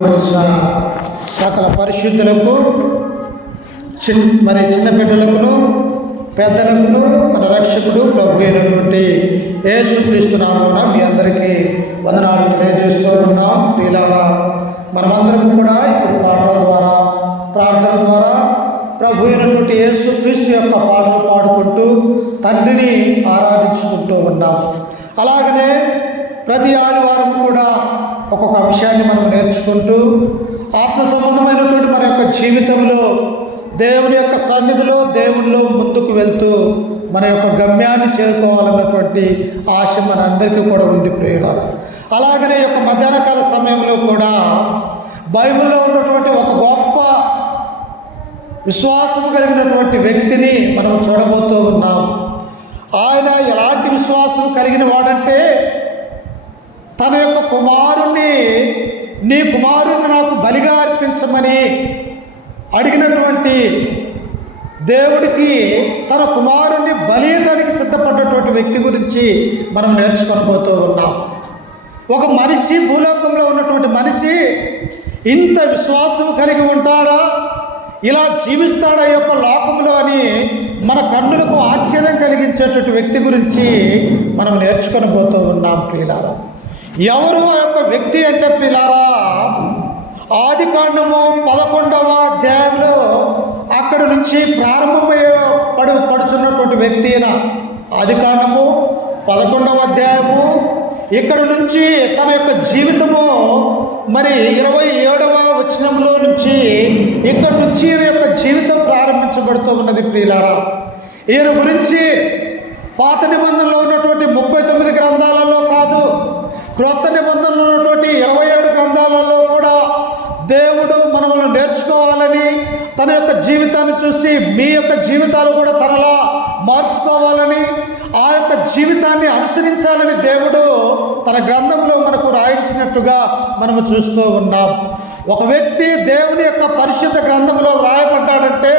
వచ్చిన సకల పరిశుద్ధులకు చిన్న బిడ్డలకును పెద్దలకును మన రక్షకుడు ప్రభు అయినటువంటి యేసుక్రీస్తు నామమున మీ అందరికీ వందనాలు తెలియజేస్తూ ఉన్నాం. ప్రియులారా, మనమందరము కూడా ఇప్పుడు పాటల ద్వారా ప్రార్థన ద్వారా ప్రభు అయినటువంటి యేసుక్రీస్తు యొక్క పాటలు పాడుకుంటూ తండ్రిని ఆరాధించుకుంటూ ఉన్నాం. అలాగనే ప్రతి ఆదివారం కూడా ఒక్కొక్క అంశాన్ని మనం నేర్చుకుంటూ ఆత్మ సంబంధమైనటువంటి మన యొక్క జీవితంలో దేవుని యొక్క సన్నిధిలో దేవునిలో ముందుకు వెళ్తూ మన యొక్క గమ్యాన్ని చేరుకోవాలన్నటువంటి ఆశ మనందరికీ కూడా ఉంది ప్రియులారా. అలాగనే యొక్క మధ్యాహ్నకాల సమయంలో కూడా బైబిల్లో ఉన్నటువంటి ఒక గొప్ప విశ్వాసము కలిగినటువంటి వ్యక్తిని మనం చూడబోతూ ఉన్నాం. ఆయన ఎలాంటి విశ్వాసం కలిగిన వాడంటే, తన యొక్క కుమారుణ్ణి, నీ కుమారుణ్ణి నాకు బలిగా అర్పించమని అడిగినటువంటి దేవుడికి తన కుమారుణ్ణి బలియటానికి సిద్ధపడ్డటువంటి వ్యక్తి గురించి మనం నేర్చుకొనబోతూ ఉన్నాం. ఒక మనిషి, భూలోకంలో ఉన్నటువంటి మనిషి ఇంత విశ్వాసం కలిగి ఉంటాడా, ఇలా జీవిస్తాడా ఈ యొక్క లోకంలో అని మన కన్నులకు ఆశ్చర్యం కలిగించేటువంటి వ్యక్తి గురించి మనం నేర్చుకొనబోతూ ఉన్నాం ప్రియులారా. ఎవరు ఆ యొక్క వ్యక్తి అంటే ప్రియులారా, ఆదికాండము 11వ అధ్యాయంలో అక్కడి నుంచి పడుచున్నటువంటి వ్యక్తి అయిన ఆదికాండము 11వ అధ్యాయము ఇక్కడ నుంచి తన యొక్క జీవితము మరి 27వ వచనంలో నుంచి ఇక్కడ నుంచి ఈయన యొక్క జీవితం ప్రారంభించబడుతూ ఉన్నది ప్రియులారా. ఈయన గురించి పాత నిబంధనలో ఉన్నటువంటి 39 గ్రంథాలలో కాదు, క్రొత్త నిబంధనలో ఉన్నటువంటి 27 గ్రంథాలలో కూడా దేవుడు మనల్ని నేర్చుకోవాలని, తన యొక్క జీవితాన్ని చూసి మీ యొక్క జీవితాలు కూడా తనలా మార్చుకోవాలని, ఆ యొక్క జీవితాన్ని అనుసరించాలని దేవుడు తన గ్రంథంలో మనకు రాయించినట్టుగా మనము చూస్తూ ఉన్నాం. ఒక వ్యక్తి దేవుని యొక్క పరిశుద్ధ గ్రంథంలో వ్రాయబడ్డాడంటే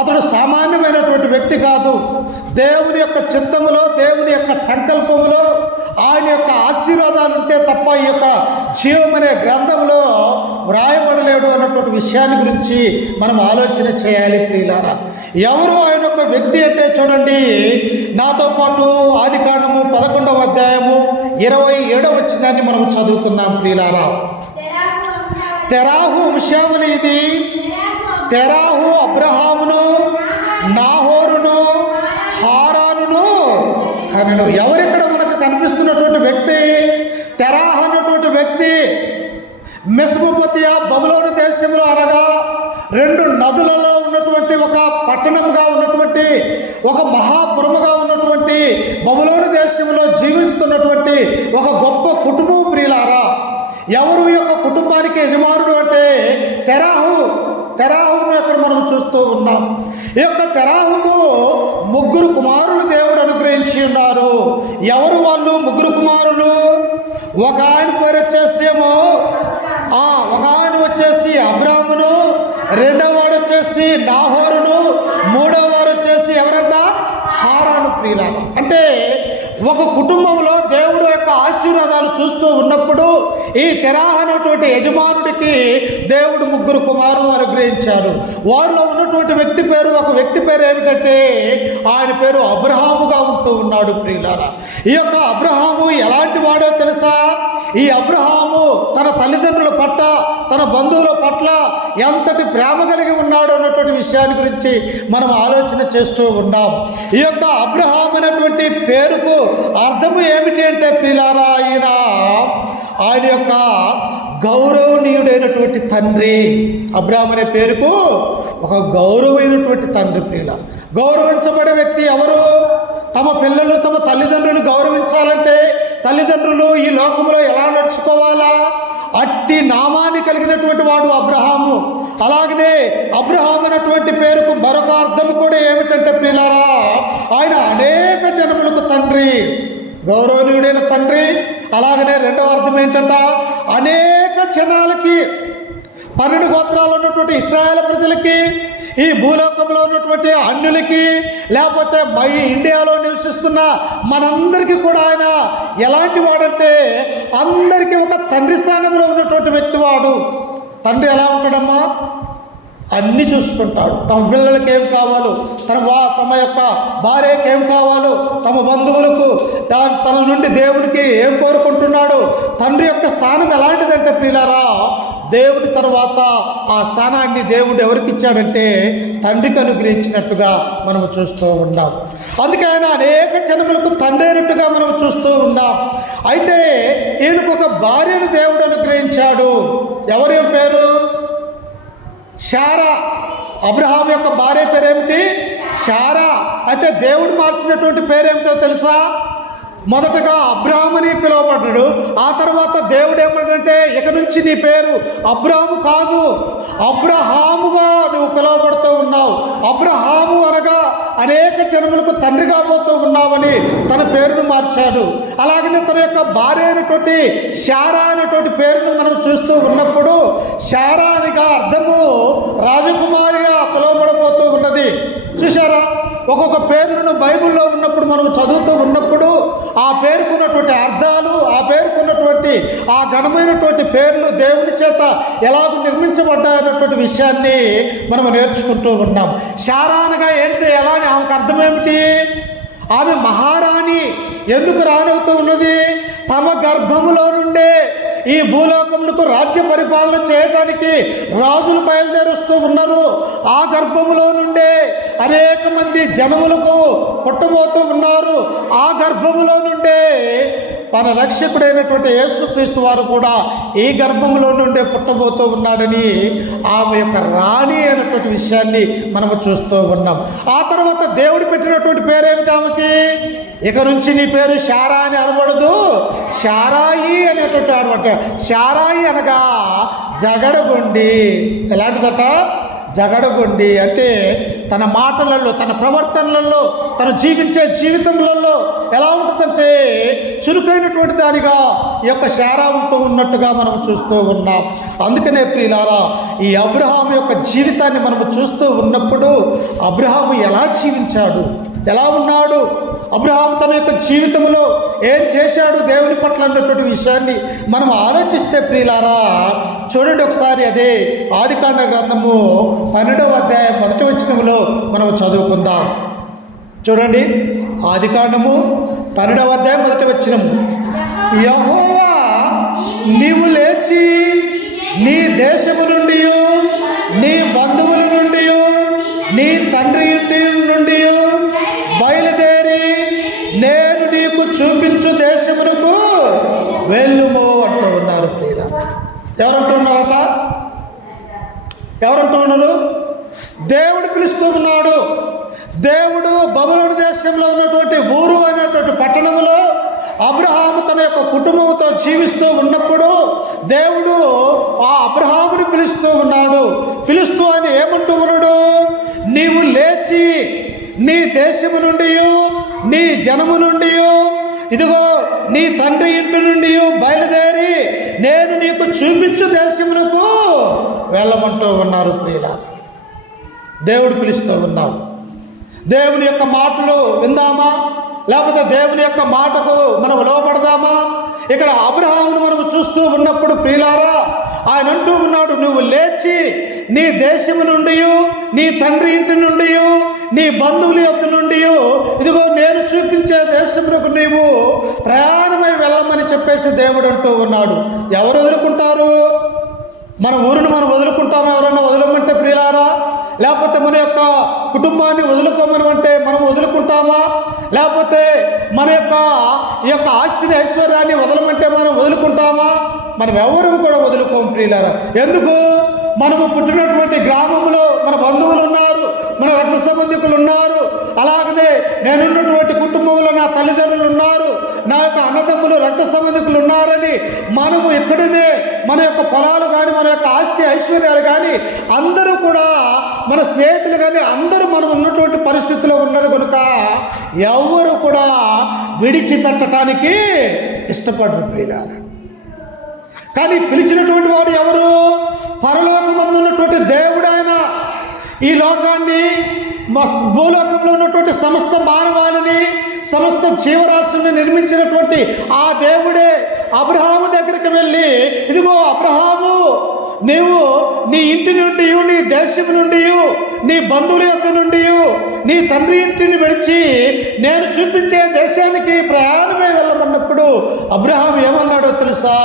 అతడు సామాన్యమైనటువంటి వ్యక్తి కాదు. దేవుని యొక్క చిత్తములో, దేవుని యొక్క సంకల్పములో ఆయన యొక్క ఆశీర్వాదాలు ఉంటే తప్ప ఈ యొక్క జీవం అనే గ్రంథంలో వ్రాయబడలేడు అన్నటువంటి విషయాన్ని గురించి మనం ఆలోచన చేయాలి ప్రియులారా. ఎవరు ఆయన యొక్క వ్యక్తి అంటే చూడండి, నాతో పాటు ఆదికాండము 11వ అధ్యాయము 27వ వచనాన్ని మనం చదువుకుందాం ప్రియులారా. తెరాహు వంశావళి ఇది. తెరాహు అబ్రహామును, నాహోరును, హారానును కనెను. ఎవరిక్కడ మనకు కనిపిస్తున్నటువంటి వ్యక్తి? తెరాహ అన్నటువంటి వ్యక్తి మెసొపొతామియా బబులోను దేశంలో, అనగా 2 నదులలో ఉన్నటువంటి ఒక పట్టణంగా ఉన్నటువంటి ఒక మహాపురముగా ఉన్నటువంటి బబులోను దేశంలో జీవిస్తున్నటువంటి ఒక గొప్ప కుటుంబం ప్రియులారా. ఎవరు ఈ యొక్క కుటుంబానికి యజమానుడు అంటే తెరాహును ఇక్కడ మనం చూస్తూ ఉన్నాం. ఈ యొక్క తెరాహుకు 3 కుమారులు దేవుడు అనుగ్రహించి ఉన్నారు. ఎవరు వాళ్ళు 3 కుమారులు? ఒక ఆయన పేరు వచ్చేసేమో ఒక ఆయన వచ్చేసి అబ్రాహామును, రెండవ వాడు వచ్చేసి నాహోరును, మూడవ వారు వచ్చేసి ఎవరంట? హారాను ప్రియులారా. అంటే ఒక కుటుంబంలో దేవుడు యొక్క ఆశీర్వాదాలు చూస్తూ ఉన్నప్పుడు ఈ తెరాహ అనేటువంటి యజమానుడికి దేవుడు 3 కుమారులు అనుగ్రహించాడు. వారిలో ఉన్నటువంటి ఒక వ్యక్తి పేరు ఏమిటంటే ఆయన పేరు అబ్రహాముగా ఉంటూ ఉన్నాడు ప్రియులారా. ఈ యొక్క అబ్రహాము ఎలాంటి వాడో తెలుసా? ఈ అబ్రహాము తన తల్లిదండ్రుల పట్ల, తన బంధువుల పట్ల ఎంతటి ప్రేమ కలిగి ఉన్నాడు అన్నటువంటి విషయాన్ని గురించి మనం ఆలోచన చేస్తూ ఉన్నాం. ఈ యొక్క అబ్రహాం అనేటువంటి పేరుకు అర్థము ఏమిటి అంటే ప్రియులారా, ఆయన యొక్క గౌరవనీయుడైనటువంటి తండ్రి. అబ్రహాం అనే పేరుకు ఒక గౌరవమైనటువంటి తండ్రి ప్రియులారా. గౌరవించబడే వ్యక్తి ఎవరు? తమ పిల్లలు, తమ తల్లిదండ్రులు గౌరవించాలంటే తల్లిదండ్రులు ఈ లోకంలో ఎలా నడుచుకోవాలా, అట్టి నామాన్ని కలిగినటువంటి వాడు అబ్రహాము. అలాగనే అబ్రహాం అనేటువంటి పేరుకు మరొక అర్థం కూడా ఏమిటంటే ప్రియులారా, ఆయన అనేక జనములకు తండ్రి, గౌరవనీయుడైన తండ్రి. అలాగనే రెండవ అర్థం ఏంటంట, అనేక జనాలకి, 12 గోత్రాలు ఉన్నటువంటి ఇశ్రాయేలు ప్రజలకి, ఈ భూలోకంలో ఉన్నటువంటి అన్యులకి, లేకపోతే ఇండియాలో నివసిస్తున్న మనందరికీ కూడా ఆయన ఎలాంటి వాడంటే అందరికీ ఒక తండ్రి స్థానంలో ఉన్నటువంటి వ్యక్తి వాడు. తండ్రి ఎలా ఉంటాడమ్మా? అన్నీ చూసుకుంటాడు. తమ పిల్లలకి ఏం కావాలో, తమ యొక్క భార్యకి ఏం కావాలో, తమ బంధువులకు, తన నుండి దేవునికి ఏం కోరుకుంటున్నాడు. తండ్రి యొక్క స్థానం ఎలాంటిదంటే ప్రియులారా, దేవుడి తర్వాత ఆ స్థానాన్ని దేవుడు ఎవరికి ఇచ్చాడంటే తండ్రికి అనుగ్రహించినట్టుగా మనం చూస్తూ ఉన్నాం. అందుకే ఆయన అనేక జనములకు తండ్రి అయినట్టుగా మనం చూస్తూ ఉన్నాం. అయితే ఈయనకు ఒక భార్యను దేవుడు అనుగ్రహించాడు. ఎవరి పేరు? శారా. అబ్రహాం యొక్క భార్య పేరేమిటి? శారా. అయితే దేవుడు మార్చినటువంటి పేరేమిటో తెలుసా? మొదటగా అబ్రహాం అని పిలువబడ్డాడు. ఆ తర్వాత దేవుడు ఏమంటే ఇక నుంచి నీ పేరు అబ్రహాము కాదు, అబ్రహాముగా నువ్వు పిలువబడుతూ ఉన్నావు. అబ్రహాము అనగా అనేక జనములకు తండ్రి కాబోతూ ఉన్నావని తన పేరును మార్చాడు. అలాగనే తన యొక్క భార్య అయినటువంటి శారా అనేటువంటి పేరును మనం చూస్తూ ఉన్నప్పుడు శారా అనిగా అర్థము రాజకుమారిగా పిలువబడబోతూ ఉన్నది. చూసారా? ఒక్కొక్క పేరును బైబిల్లో ఉన్నప్పుడు మనం చదువుతూ ఉన్నప్పుడు ఆ పేరుకున్నటువంటి అర్థాలు, ఆ పేరుకున్నటువంటి ఆ ఘనమైనటువంటి పేర్లు దేవుని చేత ఎలాగో నిర్మించబడ్డాయన్నటువంటి విషయాన్ని మనం నేర్చుకుంటూ ఉన్నాం. శారా అనగా ఏంటి? ఎలా? ఆమెకు అర్థం ఏమిటి? ఆమె మహారాణి. ఎందుకు రానవుతూ ఉన్నది? తమ గర్భములో నుండే ఈ భూలోకములకు రాజ్య పరిపాలన చేయటానికి రాజులు బయలుదేరుస్తూ ఉన్నారు. ఆ గర్భములో నుండే అనేక మంది జనములకు పుట్టబోతూ ఉన్నారు. ఆ గర్భములో నుండే మన రక్షకుడైనటువంటి యేసుక్రీస్తు వారు కూడా ఈ గర్భంలో నుండే పుట్టబోతూ ఉన్నాడని ఆమె యొక్క రాణి అయినటువంటి విషయాన్ని మనము చూస్తూ ఉన్నాం. ఆ తర్వాత దేవుడు పెట్టినటువంటి పేరేమిటి ఆమెకి? ఇక నుంచి నీ పేరు శారా అని అనబడదు, శారాయి అనేటువంటి అనమాట. శారాయి అనగా జగడగొండి. ఎలాంటిదట? జగడగొండి. అంటే తన మాటలలో, తన ప్రవర్తనలలో, తను జీవించే జీవితంలో ఎలా ఉంటుందంటే చురుకైనటువంటి దానిగా ఈ యొక్క శారా ఉంటూ ఉన్నట్టుగా మనం చూస్తూ ఉన్నాం. అందుకనే ప్రియులారా, ఈ అబ్రహాం యొక్క జీవితాన్ని మనము చూస్తూ ఉన్నప్పుడు అబ్రహాము ఎలా జీవించాడు, ఎలా ఉన్నాడు, అబ్రహాం తన యొక్క జీవితంలో ఏం చేశాడు దేవుని పట్ల అన్నటువంటి విషయాన్ని మనం ఆలోచిస్తే ప్రియులారా, చూడండి ఒకసారి. అదే ఆదికాండ గ్రంథము 12వ అధ్యాయం 1వ వచనములో మనం చదువుకుందాం. చూడండి, ఆదికాండము 12వ అధ్యాయం 1వ వచనము. యెహోవా నీవు లేచి నీ దేశము నుండి, నీ బంధువుల నుండి, నీ తండ్రి ఇంటి నుండి బయలుదేరి నేను నీకు చూపించు దేశమునకు వెళ్ళుము అంటూ ఉన్నారు. ఎవరంటూ ఉన్నారట? ఎవరంటూ ఉన్నారు? దేవుడు పిలుస్తూ ఉన్నాడు. దేవుడు బబులోను దేశంలో ఉన్నటువంటి ఊరు అనేటువంటి పట్టణంలో అబ్రహాము తన యొక్క కుటుంబంతో జీవిస్తూ ఉన్నప్పుడు దేవుడు ఆ అబ్రహాముని పిలుస్తూ ఉన్నాడు. పిలుస్తూ ఆయన ఏమంటూ ఉన్నాడు? నీవు లేచి నీ దేశము నుండి, నీ జనము నుండి, ఇదిగో నీ తండ్రి ఇంటి నుండి బయలుదేరి నేను నీకు చూపించు దేశమునకు వెళ్ళమంటూ ఉన్నారు. ప్రియులారా, దేవుడు పిలుస్తూ ఉన్నాడు. దేవుని యొక్క మాటలు విందామా? లేకపోతే దేవుని యొక్క మాటకు మనం లోపడదామా? ఇక్కడ అబ్రహామును మనం చూస్తూ ఉన్నప్పుడు ప్రియులారా, ఆయన అంటూ ఉన్నాడు, నువ్వు లేచి నీ దేశము నుండి, నీ తండ్రి ఇంటి నుండి, నీ బంధువుల యొద్ద నుండి, ఇదిగో నేను చూపించే దేశమునకు నీవు ప్రయాణమై వెళ్ళమని చెప్పేసి దేవుడు అంటూ ఉన్నాడు. ఎవరు వదులుకుంటారు? మన ఊరిని మనం వదులుకుంటామా? ఎవరన్నా వదలమంటే ప్రియులారా? లేకపోతే మన యొక్క కుటుంబాన్ని వదులుకోమని అంటే మనం వదులుకుంటామా? లేకపోతే మన యొక్క ఈ యొక్క ఆస్తిని, ఐశ్వర్యాన్ని వదలమంటే మనం వదులుకుంటామా? మనం ఎవరూ కూడా వదులుకోం ప్రియులారా. ఎందుకు? మనము పుట్టినటువంటి గ్రామంలో మన బంధువులు ఉన్నారు, మన రక్త సంబంధికులు ఉన్నారు. అలాగనే నేనున్నటువంటి కుటుంబంలో నా తల్లిదండ్రులు ఉన్నారు, నా యొక్క అన్నదమ్ములు రక్త సంబంధికులు ఉన్నారని మనము ఇక్కడనే మన యొక్క పొలాలు కానీ, మన యొక్క ఆస్తి ఐశ్వర్యాలు కానీ, అందరూ కూడా మన స్నేహితులు కానీ అందరూ మనం ఉన్నటువంటి పరిస్థితిలో ఉన్నారు కనుక ఎవరు కూడా విడిచిపెట్టడానికి ఇష్టపడరు ప్రియులారా. కానీ పిలిచినటువంటి వాడు ఎవరు? పరలోకమందు ఉన్నటువంటి దేవుడు. ఆయన ఈ లోకాన్ని, భూలోకంలో ఉన్నటువంటి సమస్త మానవాళిని, సమస్త జీవరాశుల్ని నిర్మించినటువంటి ఆ దేవుడే అబ్రహాము దగ్గరికి వెళ్ళి, ఇదిగో అబ్రహాము, నీవు నీ ఇంటి నుండి, నీ దేశం నుండి, నీ బంధువుల యొద్ద నుండి, నీ తండ్రి ఇంటిని విడిచి నేను చూపించే దేశానికి ప్రయాణమే వెళ్ళమన్నప్పుడు అబ్రహాం ఏమన్నాడో తెలుసా?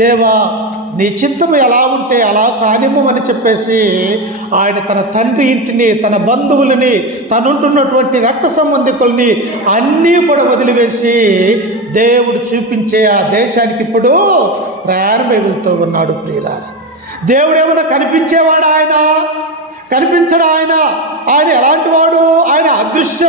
దేవా, నీ చిత్తము ఎలా ఉంటే అలా కానిమ్ము అని చెప్పేసి ఆయన తన తండ్రి ఇంటిని, తన బంధువులని, తనుంటున్నటువంటి రక్త సంబంధికుల్ని అన్నీ కూడా వదిలివేసి దేవుడు చూపించే ఆ దేశానికి ఇప్పుడు ప్రయాణమే వెళ్తూ ఉన్నాడు. ప్రియులారా, దేవుడు ఏమైనా కనిపించేవాడు? ఆయన కనిపించడు. ఆయన ఎలాంటి వాడు? ఆయన అదృశ్య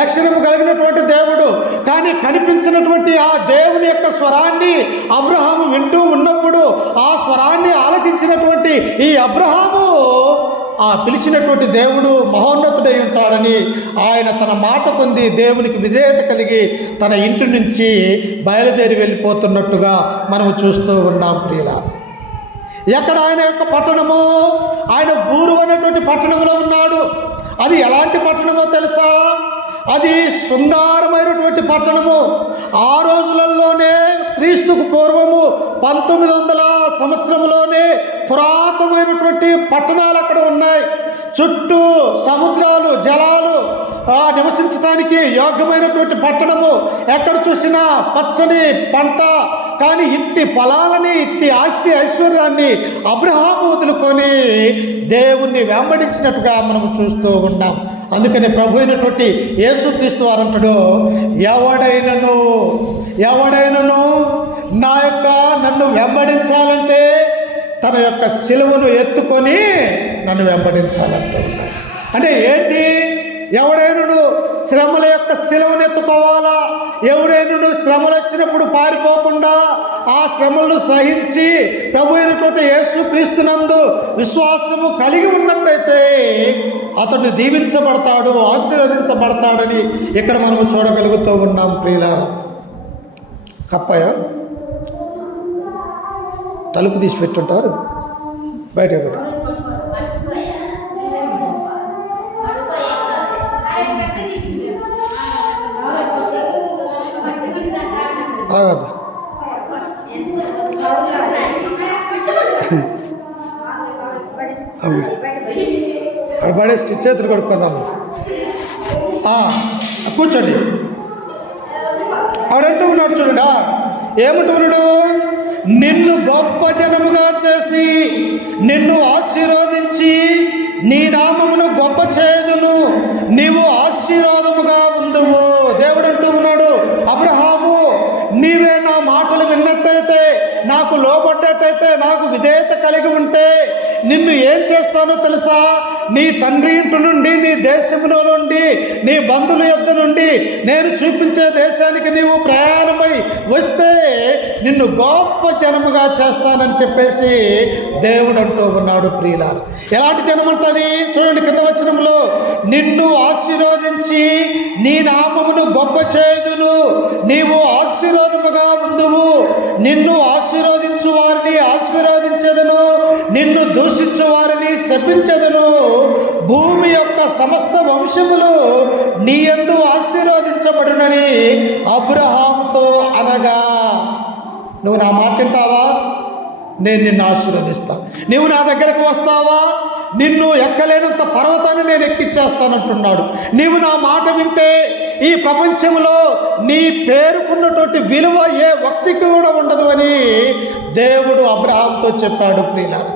లక్షణము కలిగినటువంటి దేవుడు. కానీ కనిపించినటువంటి ఆ దేవుని యొక్క స్వరాన్ని అబ్రహాము వింటూ ఉన్నప్పుడు ఆ స్వరాన్ని ఆలకించినటువంటి ఈ అబ్రహాము ఆ పిలిచినటువంటి దేవుడు మహోన్నతుడై ఉంటాడని ఆయన తన మాట పొంది దేవునికి విధేయత కలిగి తన ఇంటి నుంచి బయలుదేరి వెళ్ళిపోతున్నట్టుగా మనము చూస్తూ ఉన్నాం. ప్రియులారా, ఎక్కడ ఆయన యొక్క పట్టణము? ఆయన ఊరు అనేటువంటి పట్టణంలో ఉన్నాడు. అది ఎలాంటి పట్టణమో తెలుసా? అది శృంగారమైనటువంటి పట్టణము. ఆ రోజులలోనే క్రీస్తుకు పూర్వము 1900 సంవత్సరంలోనే పురాతనమైనటువంటి పట్టణాలు అక్కడ ఉన్నాయి. చుట్టూ సముద్రాలు, జలాలు, నివసించడానికి యోగ్యమైనటువంటి పట్టణము. ఎక్కడ చూసినా పచ్చని పంట. కానీ ఇట్టి పొలాలని, ఇట్టి ఆస్తి ఐశ్వర్యాన్ని అబ్రహాము వదులుకొని దేవుణ్ణి వెంబడించినట్టుగా మనం చూస్తూ ఉన్నాం. అందుకని ప్రభు అయినటువంటి యేసుక్రీస్తు వారంటాడు, ఎవడైనను నన్ను వెంబడించాలంటే తన యొక్క సిలువను ఎత్తుకొని నన్ను వెంబడించాలంటూ ఉన్నాడు. అంటే ఏంటి? ఎవడైనా శ్రమల యొక్క సిలువను ఎత్తుకోవాలా. ఎవడైనా శ్రమలు వచ్చినప్పుడు పారిపోకుండా ఆ శ్రమలను సహించి ప్రభు అయినటువంటి యేసుక్రీస్తునందు విశ్వాసము కలిగి ఉన్నట్టయితే అతడు దీవించబడతాడు, ఆశీర్వదించబడతాడని ఇక్కడ మనము చూడగలుగుతూ ఉన్నాం. ప్రియులారా, కప్పయ్య తలుపు తీసి పెట్టుంటారు, బయట పడేసి చేతులు కడుక్కున్నాము. కూర్చోండి. ఆడంటూ ఉన్నాడు చూడండి. ఏమంటున్నాడు? నిన్ను గొప్ప జనముగా చేసి నిన్ను ఆశీర్వదించి నీ నామమును గొప్ప చేయుదును, నీవు ఆశీర్వాదముగా ఉందువు. దేవుడు అంటూ ఉన్నాడు, అబ్రహాము, నీవే నా మాటలు విన్నట్టయితే, నాకు లోబడ్డట్టయితే, నాకు విధేయత కలిగి ఉంటే నిన్ను ఏం చేస్తానో తెలుసా? నీ తండ్రి ఇంటి నుండి, నీ దేశంలో నుండి, నీ బంధువుల యొద్ద నుండి నేను చూపించే దేశానికి నీవు ప్రయాణమై వస్తే నిన్ను గొప్ప జనముగా చేస్తానని చెప్పేసి దేవుడు అంటూ ఉన్నాడు. ప్రియులారా, ఎలాంటి జనం అంటది చూడండి, కింద వచనంలో, నిన్ను ఆశీర్వదించి నీ నామమును గొప్ప చేయుదును, నీవు ఆశీర్వాదముగా ఉందువు, నిన్ను ఆశీర్వదించు వారిని ఆశీర్వదించెదను, నిన్ను దూషించు వారిని శపించెదను, భూమి యొక్క సమస్త వంశములు నీ యందు ఆశీర్వదించబడునని అబ్రహాముతో అనగా, నువ్వు నా మాట వింటావా? నేను నిన్ను ఆశీర్వదిస్తా. నీవు నా దగ్గరకు వస్తావా? నిన్ను ఎక్కలేనంత పర్వతాన్ని నేను ఎక్కిచ్చేస్తానంటున్నాడు. నీవు నా మాట వింటే ఈ ప్రపంచంలో నీ పేరుకున్నటువంటి విలువ ఏ వ్యక్తికి కూడా ఉండదు అని దేవుడు అబ్రహాంతో చెప్పాడు. ప్రియులారా,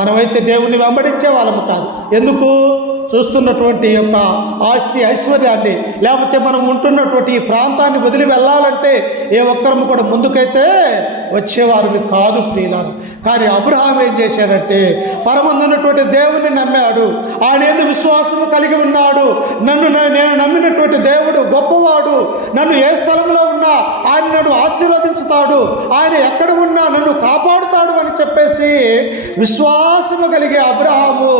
మనమైతే దేవుణ్ణి వెంబడించే వాళ్ళము కాదు. ఎందుకు? చూస్తున్నటువంటి యొక్క ఆస్తి ఐశ్వర్యాన్ని, లేకపోతే మనం ఉంటున్నటువంటి ఈ ప్రాంతాన్ని వదిలి వెళ్ళాలంటే ఏ ఒక్కరము కూడా ముందుకైతే వచ్చేవారు కాదు. ప్రియులారా, కానీ అబ్రహాం ఏం చేశాడంటే పరమందున్నటువంటి దేవుణ్ణి నమ్మాడు. ఆయన ఎందుకు విశ్వాసము కలిగి ఉన్నాడు. నేను నమ్మినటువంటి దేవుడు గొప్పవాడు, నన్ను ఏ స్థలంలో ఉన్నా ఆయన నన్ను ఆశీర్వదించుతాడు, ఆయన ఎక్కడ ఉన్నా నన్ను కాపాడుతాడు అని చెప్పేసి విశ్వాసము కలిగే అబ్రహాము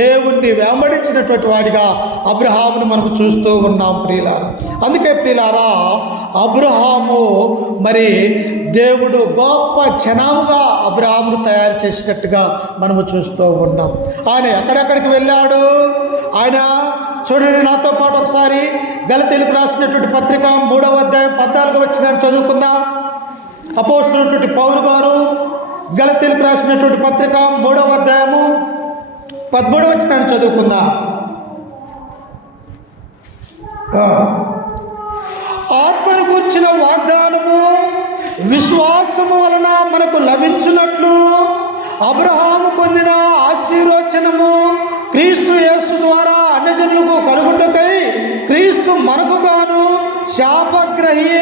దేవుణ్ణి వెంబడించినటువంటి వాడిగా అబ్రహామును మనం చూస్తూ ఉన్నాం. ప్రియులారా, అందుకే ప్రియులారా, అబ్రహాము మరి దేవుడు గొప్ప జనముగా అబ్రహామును తయారు చేసినట్టుగా మనము చూస్తూ ఉన్నాం. ఆయన ఎక్కడెక్కడికి వెళ్ళాడు? ఆయన చూడండి, నాతో పాటు ఒకసారి గలతీయులకు రాసినటువంటి పత్రిక 3వ అధ్యాయం 14వ వచనాన్ని చదువుకుందాం. అపోస్తలుడైనటువంటి పౌలు గారు గలతీయులకు రాసినటువంటి పత్రిక 3వ అధ్యాయము 13వ వచనాన్ని చదువుకుందాం. ఆత్మను గూర్చిన వాగ్దానము విశ్వాసము వలన మనకు లభించినట్లు అబ్రహాము పొందిన ఆశీర్వచనము క్రీస్తు యేసు ద్వారా అన్యజనులకు కలుగుటకై క్రీస్తు మనకు గాను శాపగ్రహి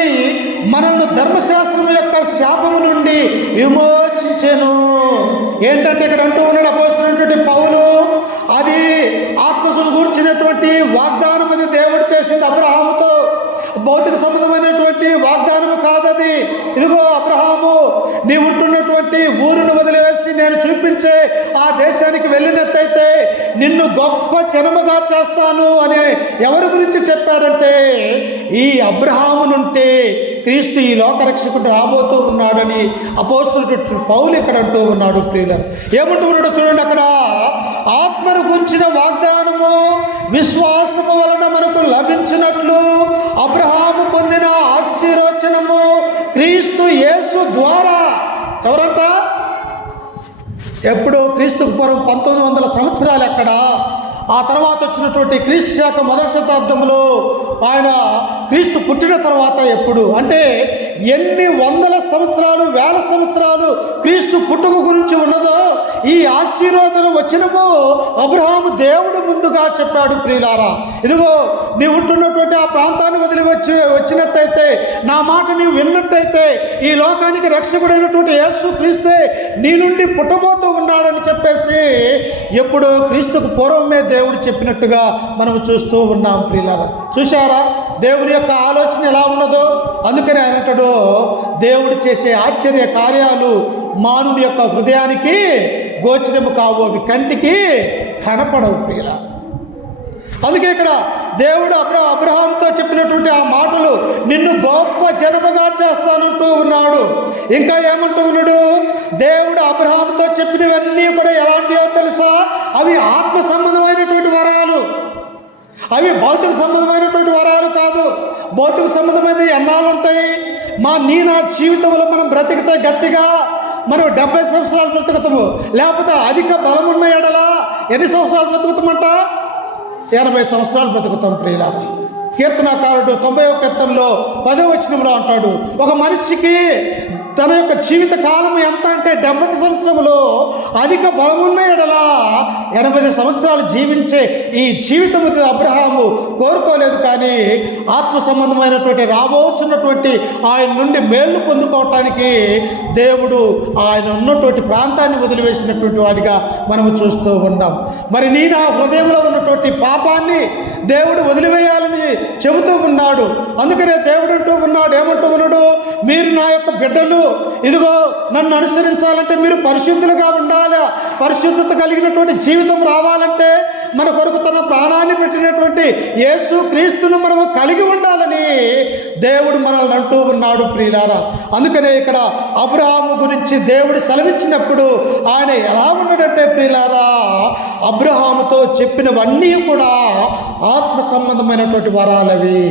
మనల్ని ధర్మశాస్త్రం యొక్క శాపము నుండి విమోచించెను. ఏంటంటే ఇక్కడ అంటూ ఉన్నాడు అపోస్తలుడైనటువంటి పౌలు, అది ఆత్మను గూర్చినటువంటి వాగ్దానం అది దేవుడు చేసింది అబ్రహాముతో. భౌతిక సంబంధమైనటువంటి వాగ్దానము కాదది. ఇదిగో అబ్రహాము, నీ ఉంటున్నటువంటి ఊరును వదిలివేసి నేను చూపించే ఆ దేశానికి వెళ్ళినట్టయితే నిన్ను గొప్ప జనముగా చేస్తాను అని ఎవరి గురించి చెప్పాడంటే ఈ అబ్రహాము నుంటే క్రీస్తు ఈ లోకరక్షకుడు రాబోతూ ఉన్నాడని అపోస్తలుడు పౌలు ఇక్కడ అంటూ ఉన్నాడు. ప్రియులారా, ఏమంటూ ఉన్నాడో చూడండి. అక్కడ ఆత్మను గురించిన వాగ్దానము విశ్వాసము వలన మనకు లభించినట్లు అబ్రహాము పొందిన ఆశీర్వచనము క్రీస్తు యేసు ద్వారా. ఎవరంట? ఎప్పుడు? క్రీస్తుకు పూర్వం 1900 సంవత్సరాలు ఎక్కడ? ఆ తర్వాత వచ్చినటువంటి క్రీస్తు శాఖ 1వ శతాబ్దంలో ఆయన క్రీస్తు పుట్టిన తర్వాత ఎప్పుడు అంటే ఎన్ని వందల సంవత్సరాలు, వేల సంవత్సరాలు క్రీస్తు పుట్టుక గురించి ఉన్నదో ఈ ఆశీర్వాదం వచ్చినము అబ్రహాము దేవుడు ముందుగా చెప్పాడు. ప్రియులారా, ఇదిగో నీవు ఉంటున్నటువంటి ఆ ప్రాంతాన్ని వదిలి వచ్చినట్టయితే, నా మాట నీవు విన్నట్టయితే ఈ లోకానికి రక్షకుడైనటువంటి యేసు క్రీస్తే నీ నుండి పుట్టబోతూ ఉన్నాడని చెప్పేసి ఎప్పుడు క్రీస్తుకు పూర్వమే దేవుడు చెప్పినట్టుగా మనం చూస్తూ ఉన్నాం. ప్రియులారా, చూశారా దేవుని యొక్క ఆలోచన ఎలా ఉన్నదో? అందుకని ఆయన అంటాడు, దేవుడు చేసే ఆశ్చర్య కార్యాలు మానవుని యొక్క హృదయానికి గోచరము కావు, అవి కంటికి కనపడవు. ప్రియులారా, అందుకే ఇక్కడ దేవుడు అబ్రహాంతో చెప్పినటువంటి ఆ మాటలు నిన్ను గొప్ప జనముగా చేస్తానంటూ ఉన్నాడు. ఇంకా ఏమంటూ ఉన్నాడు? దేవుడు అబ్రహాంతో చెప్పినవన్నీ కూడా ఎలాంటివో తెలుసా? అవి ఆత్మ సంబంధమైనటువంటి వరాలు, అవి భౌతిక సంబంధమైనటువంటి వరాలు కాదు. భౌతిక సంబంధమైనది ఎన్నాళ్ళు ఉంటాయి? నా జీవితంలో మనం బ్రతికితే గట్టిగా మనం 70 సంవత్సరాలు బ్రతుకుతాము. లేకపోతే అధిక బలం ఉన్న ఎడల ఎన్ని సంవత్సరాలు బ్రతుకుతామంట? 80 సంవత్సరాలు బ్రతుకుతాం. ప్రియులారా, కీర్తనాకారుడు 90వ కీర్తనలో 10వ వచనంలో అంటాడు, ఒక మనిషికి తన యొక్క జీవిత కాలం ఎంత అంటే 70 సంవత్సరములు అధిక బలమున్న ఎడల 80 సంవత్సరాలు జీవించే ఈ జీవితము అబ్రహాము కోరుకోలేదు. కానీ ఆత్మ సంబంధమైనటువంటి రాబోచున్నటువంటి ఆయన నుండి మేలు పొందుకోవటానికి దేవుడు ఆయన ఉన్నటువంటి ప్రాంతాన్ని వదిలివేసినటువంటి వాడిగా మనము చూస్తూ ఉన్నాం. మరి నా హృదయంలో ఉన్నటువంటి పాపాన్ని దేవుడు వదిలివేయాలని చెబుతూ ఉన్నాడు. అందుకనే దేవుడు అంటూ ఉన్నాడు, ఏమంటూ ఉన్నాడు? మీరు నా యొక్క బిడ్డలు, ఇదిగో నన్ను అనుసరించాలంటే మీరు పరిశుద్ధులుగా ఉండాలి. పరిశుద్ధత కలిగినటువంటి జీవితం రావాలంటే మన కొరకు తన ప్రాణాన్ని పెట్టినటువంటి యేసు క్రీస్తును మనము కలిగి ఉండాలని దేవుడు మనల్ని అంటూ ఉన్నాడు. ప్రియులారా, అందుకనే ఇక్కడ అబ్రహాము గురించి దేవుడు సెలవిచ్చినప్పుడు ఆయన ఎలా ఉన్నాడంటే ప్రియులారా, అబ్రహాముతో చెప్పినవన్నీ కూడా ఆత్మ సంబంధమైనటువంటి వరాలవి.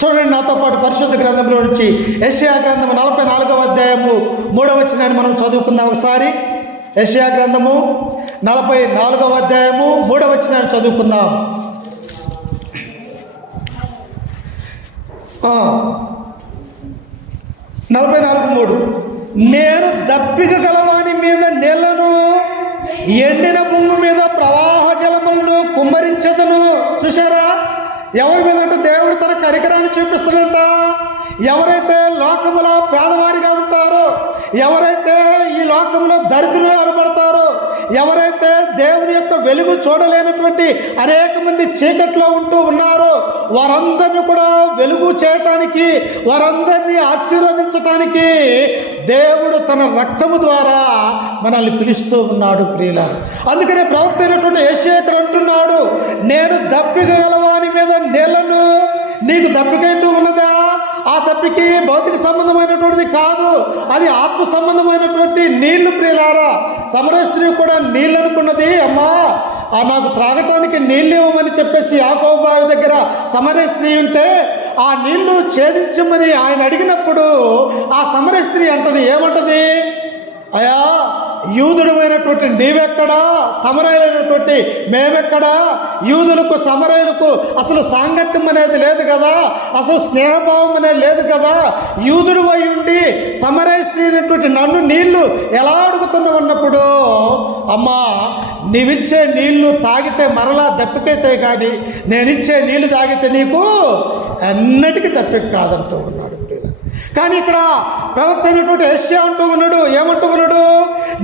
చూడండి నాతో పాటు పరిశుద్ధ గ్రంథంలో నుంచి యెషయా గ్రంథము 44వ అధ్యాయము 3వ వచనాన్ని మనం చదువుకుందాం ఒకసారి. యెషయా గ్రంథము 44వ అధ్యాయము 3వ వచనాన్ని చదువుకుందాం. 44:3 నేను దప్పిక గలవాని మీద నీళ్లను, ఎండిన భూమి మీద ప్రవాహ జలములను కుమ్మరించదను. చూశారా? ఎవరి మీద అంటే దేవుడు తన కనికరాన్ని చూపిస్తాడంట. ఎవరైతే లోకములో పేదవారిగా ఉంటారో, ఎవరైతే ఈ లోకంలో దరిద్రులు అనబడతారో, ఎవరైతే దేవుని యొక్క వెలుగు చూడలేనటువంటి అనేక మంది చీకట్లో ఉంటూ ఉన్నారో వారందరినీ కూడా వెలుగు చేయటానికి, వారందరినీ ఆశీర్వదించటానికి దేవుడు తన రక్తము ద్వారా మనల్ని పిలుస్తూ ఉన్నాడు. ప్రియులారా, అందుకనే ప్రవక్త అయినటువంటి యెషయా ఇక్కడ అంటున్నాడు, నేను దప్పిక గలవాని మీద నీళ్లను. నీకు దప్పికైతూ ఉన్నదా? ఆ దప్పికి భౌతిక సంబంధమైనటువంటిది కాదు, అది ఆత్మ సంబంధమైనటువంటి నీళ్లు. ప్రియులారా, సమరయ స్త్రీ కూడా నీళ్ళు అనుకున్నది. అమ్మా, నాకు త్రాగటానికి నీళ్ళు ఇవ్వమని చెప్పేసి యాకోబు బావి దగ్గర సమరయ స్త్రీ ఉంటే ఆ నీళ్లు ఛేదించమని ఆయన అడిగినప్పుడు ఆ సమరయ స్త్రీ అంటది, ఏమంటది? అయా, యూదుడమైనటువంటి నీవెక్కడా, సమరయులైనటువంటి మేమెక్కడా? యూదులకు సమరయులకు అసలు సాంగత్యం అనేది లేదు కదా, అసలు స్నేహభావం అనేది లేదు కదా. యూదుడు అయి ఉండి సమరయ స్త్రీ అయినటువంటి నన్ను నీళ్లు ఎలా అడుగుతున్నావు అన్నప్పుడు, అమ్మా, నీవిచ్చే నీళ్లు తాగితే మరలా దప్పికైతే కానీ నేనిచ్చే నీళ్లు తాగితే నీకు ఎన్నటికీ దప్పిక కాదంటూ ఉన్నాడు. కానీ ఇక్కడ ప్రవక్త అయినటువంటి యెషయా అంటూ ఉన్నాడు, ఏమంటూ ఉన్నాడు?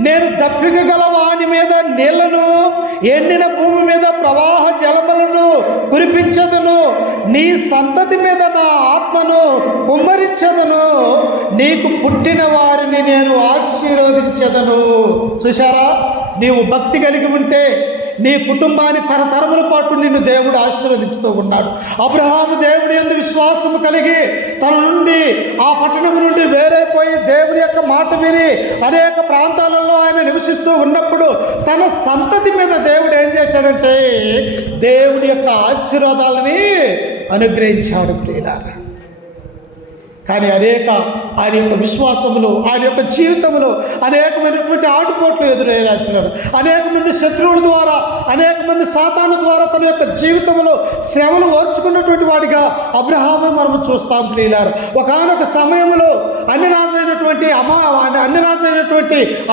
నేను దప్పిక గల వాని మీద నీళ్లను, ఎండిన భూమి మీద ప్రవాహ జలములను కురిపించదును, నీ సంతతి మీద నా ఆత్మను కుమ్మరించదను, నీకు పుట్టిన వారిని నేను ఆశీర్వదించదను. చూశారా? నీవు భక్తి కలిగి ఉంటే నీ కుటుంబాన్ని తరతరముల పాటు నిన్ను దేవుడు ఆశీర్వదించుతూ ఉన్నాడు. అబ్రహాము దేవుని యందు విశ్వాసము కలిగి తన నుండి ఆ పట్టణం నుండి వేరైపోయి దేవుని యొక్క మాట విని అనేక ప్రాంతాలలో ఆయన నివసిస్తూ ఉన్నప్పుడు తన సంతతి మీద దేవుడు ఏం చేశాడంటే దేవుని యొక్క ఆశీర్వాదాలని అనుగ్రహించాడు ప్రియులారా. కానీ ఆయన యొక్క విశ్వాసములు, ఆయన యొక్క జీవితంలో అనేకమైనటువంటి ఆటుపోట్లు ఎదురయ్యాడు. అనేక మంది శత్రువుల ద్వారా, అనేక మంది సాతాను ద్వారా తన యొక్క జీవితంలో శ్రమలు ఓర్చుకున్నటువంటి వాడిగా అబ్రహాము మనము చూస్తాం ప్రియులారా. ఒకానొక సమయంలో అన్ని రాజైనటువంటి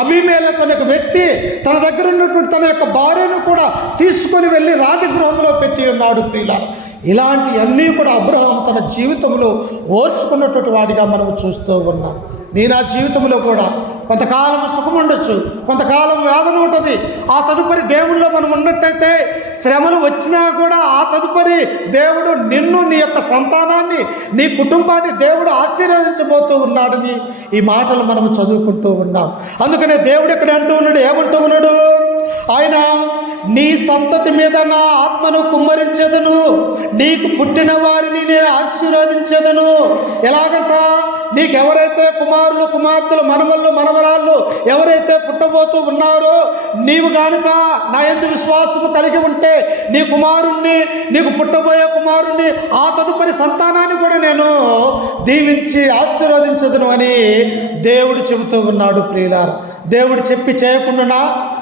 అబీమెలెకు అనే ఒక వ్యక్తి తన దగ్గర ఉన్నటువంటి తన యొక్క భార్యను కూడా తీసుకొని వెళ్ళి రాజగృహంలో పెట్టి ఉన్నాడు ప్రియులారా. ఇలాంటివన్నీ కూడా అబ్రహాం తన జీవితంలో ఓర్చుకున్నటువంటి వాడిగా మనం చూస్తూ ఉన్నాం. నా జీవితంలో కూడా కొంతకాలం సుఖం ఉండొచ్చు, కొంతకాలం వేదన ఉంటుంది. ఆ తదుపరి దేవుళ్ళో మనం ఉన్నట్టయితే శ్రమలు వచ్చినా కూడా ఆ తదుపరి దేవుడు నిన్ను, నీ యొక్క సంతానాన్ని, నీ కుటుంబాన్ని దేవుడు ఆశీర్వదించబోతూ ఉన్నాడని ఈ మాటలు మనం చదువుకుంటూ ఉన్నాం. అందుకనే దేవుడు ఎక్కడ అంటూ ఉన్నాడు, ఏమంటూ ఉన్నాడు? ఆయన నీ సంతతి మీద నా ఆత్మను కుమ్మరించెదను, నీకు పుట్టిన వారిని నేను ఆశీర్వదించెదను. ఎలాగంట? నీకెవరైతే కుమారులు, కుమార్తెలు, మనవళ్ళు, మనవరాళ్ళు ఎవరైతే పుట్టబోతూ ఉన్నారో నీవు కనుక నా యందు విశ్వాసము కలిగి ఉంటే నీ కుమారుణ్ణి, నీకు పుట్టబోయే కుమారుణ్ణి, ఆ తదుపరి సంతానాన్ని కూడా నేను దీవించి ఆశీర్వదించదును అని దేవుడు చెబుతూ ఉన్నాడు ప్రియులారా. దేవుడు చెప్పి చేయకుండా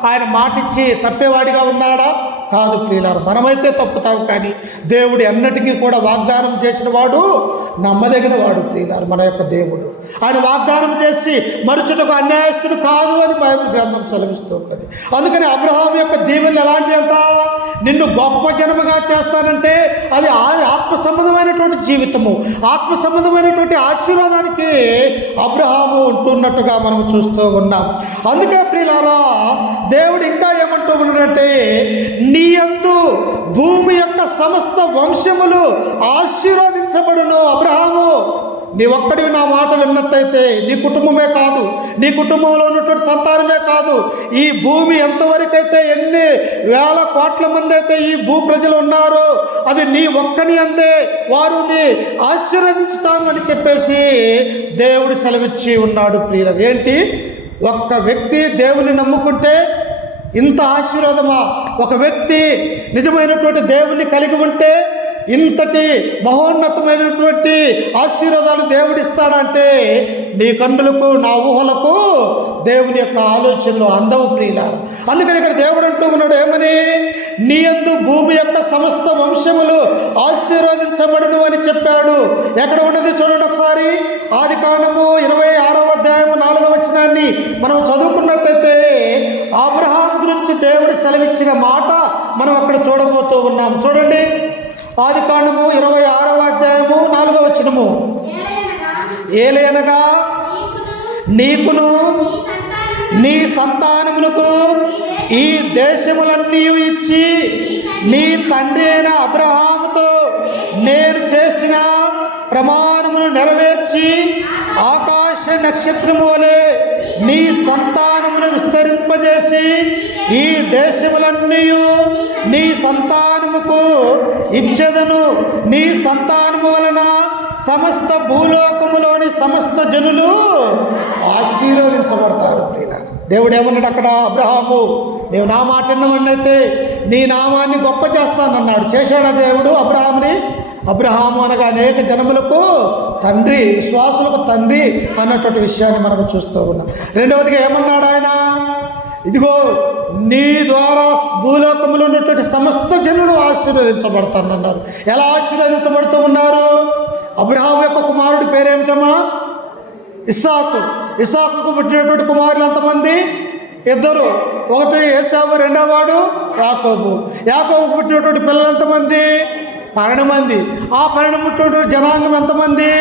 ఆయన మాటిచ్చి తప్పేవాడిగా ఉన్నాడా? కాదు ప్రియులారా. మనమైతే తప్పుతాం, కానీ దేవుడు ఎన్నటికీ కూడా వాగ్దానం చేసిన వాడు నమ్మదగిన వాడు ప్రియులారా. మన యొక్క దేవుడు ఆయన వాగ్దానం చేసి మరుచుటకు అన్యాయస్తుడు కాదు అని బైబిల్ గ్రంథం సెలవిస్తూ ఉన్నది. అందుకని అబ్రహాం యొక్క దీవెనలు ఎలాంటి అంట? నిన్ను గొప్ప జనముగా చేస్తానంటే అది ఆత్మ సంబంధమైనటువంటి జీవితము, ఆత్మ సంబంధమైనటువంటి ఆశీర్వాదానికి అబ్రహాము ఉంటున్నట్టుగా మనం చూస్తూ ఉన్నాం. అందుకే ప్రియులారా, దేవుడు ఇంకా ఏమంటూ ఉన్నాడంటే నీ యందు భూమి యొక్క సమస్త వంశములు ఆశీర్వదించబడును. అబ్రహాము, నీ ఒక్కడివి నా మాట విన్నట్టయితే నీ కుటుంబమే కాదు, నీ కుటుంబంలో ఉన్నటువంటి సంతానమే కాదు, ఈ భూమి ఎంతవరకైతే ఎన్ని వేల కోట్ల మంది అయితే ఈ భూ ప్రజలు ఉన్నారో అది నీ ఒక్కని అందే వారు నీ ఆశీర్వదించుతాను అని చెప్పేసి దేవుడు సెలవిచ్చి ఉన్నాడు ప్రియులు. ఏంటి? ఒక్క వ్యక్తి దేవుని నమ్ముకుంటే ఇంత ఆశీర్వాదమా? ఒక వ్యక్తి నిజమైనటువంటి దేవుణ్ణి కలిగి ఉంటే ఇంతటి మహోన్నతమైనటువంటి ఆశీర్వాదాలు దేవుడిస్తాడంటే నీ కన్నులకు, నా ఊహలకు దేవుని యొక్క ఆలోచనలు అందవు ప్రియులారా. అందుకని ఇక్కడ దేవుడు అంటూ ఉన్నాడు, ఏమని? నీ యందు భూమి యొక్క సమస్త వంశములు ఆశీర్వదించబడును అని చెప్పాడు. ఎక్కడ ఉన్నది చూడండి ఒకసారి. ఆదికాండము 26వ అధ్యాయము 4వ వచనాన్ని మనం చదువుకున్నట్టయితే అబ్రహాం గురించి దేవుడు సెలవిచ్చిన మాట మనం అక్కడ చూడబోతూ ఉన్నాం. చూడండి, ఆదికాండము 26వ అధ్యాయము 4వ వచనము. ఏలయనగా నీకును నీ సంతానమునకు ఈ దేశములన్నీ ఇచ్చి నీ తండ్రి అయిన అబ్రహాముతో నేను చేసిన ప్రమాణమును నెరవేర్చి ఆకాశ నక్షత్రము వలె నీ సంతానమును విస్తరింపజేసి ఈ దేశములన్నీ నీ సంతానముకు ఇచ్చెదను. నీ సంతానము వలన సమస్త భూలోకములోని సమస్త జనులు ఆశీర్వదించబడతారు. దేవుడు ఏమన్నాడు అక్కడ? అబ్రహాము, నీవు నా మాట విన్నవాడినైతే నీ నామాన్ని గొప్ప చేస్తానన్నాడు. చేశాడా దేవుడు అబ్రహాముని? అబ్రహాము అనగా అనేక జనములకు తండ్రి, విశ్వాసులకు తండ్రి అన్నటువంటి విషయాన్ని మనం చూస్తూ ఉన్నాం. రెండవదిగా ఏమన్నాడు ఆయన? ఇదిగో నీ ద్వారా భూలోకంలో ఉన్నటువంటి సమస్త జనులు ఆశీర్వదించబడతానన్నారు. ఎలా ఆశీర్వదించబడుతూ ఉన్నారు? అబ్రహాము యొక్క కుమారుడి పేరేమిటమ్మా? ఇస్సాకు. ఇస్సాకుకు పుట్టినటువంటి కుమారులు ఎంతమంది? ఇద్దరు. ఒకటి ఏశావు, రెండవ వాడు యాకోబు. యాకోబు పుట్టినటువంటి పిల్లలు ఎంతమంది? 12 మంది. ఆ 12 పుట్టినటువంటి జనాంగం ఎంతమంది?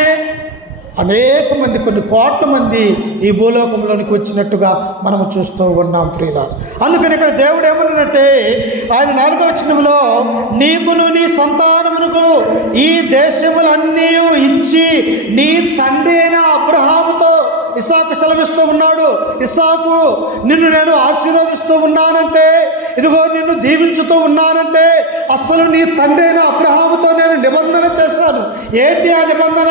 అనేక మంది, కొన్ని కోట్ల మంది ఈ భూలోకంలోనికి వచ్చినట్టుగా మనం చూస్తూ ఉన్నాం ప్రియులారా. అందుకని ఇక్కడ దేవుడు ఏమన్నాడంటే, ఆయన 4వ వచనంలో నీకును నీ సంతానమునకు ఈ దేశములన్నీ ఇచ్చి నీ తండ్రి అయిన అబ్రహాముతో ఇస్సాకు సెలవిస్తూ ఉన్నాడు. ఇస్సాకు, నిన్ను నేను ఆశీర్వదిస్తూ ఉన్నానంటే, ఇదిగో నిన్ను దీవించుతూ ఉన్నానంటే, అస్సలు నీ తండ్రి అయిన అబ్రహాముతో నేను నిబంధన చేశాను. ఏంటి ఆ నిబంధన?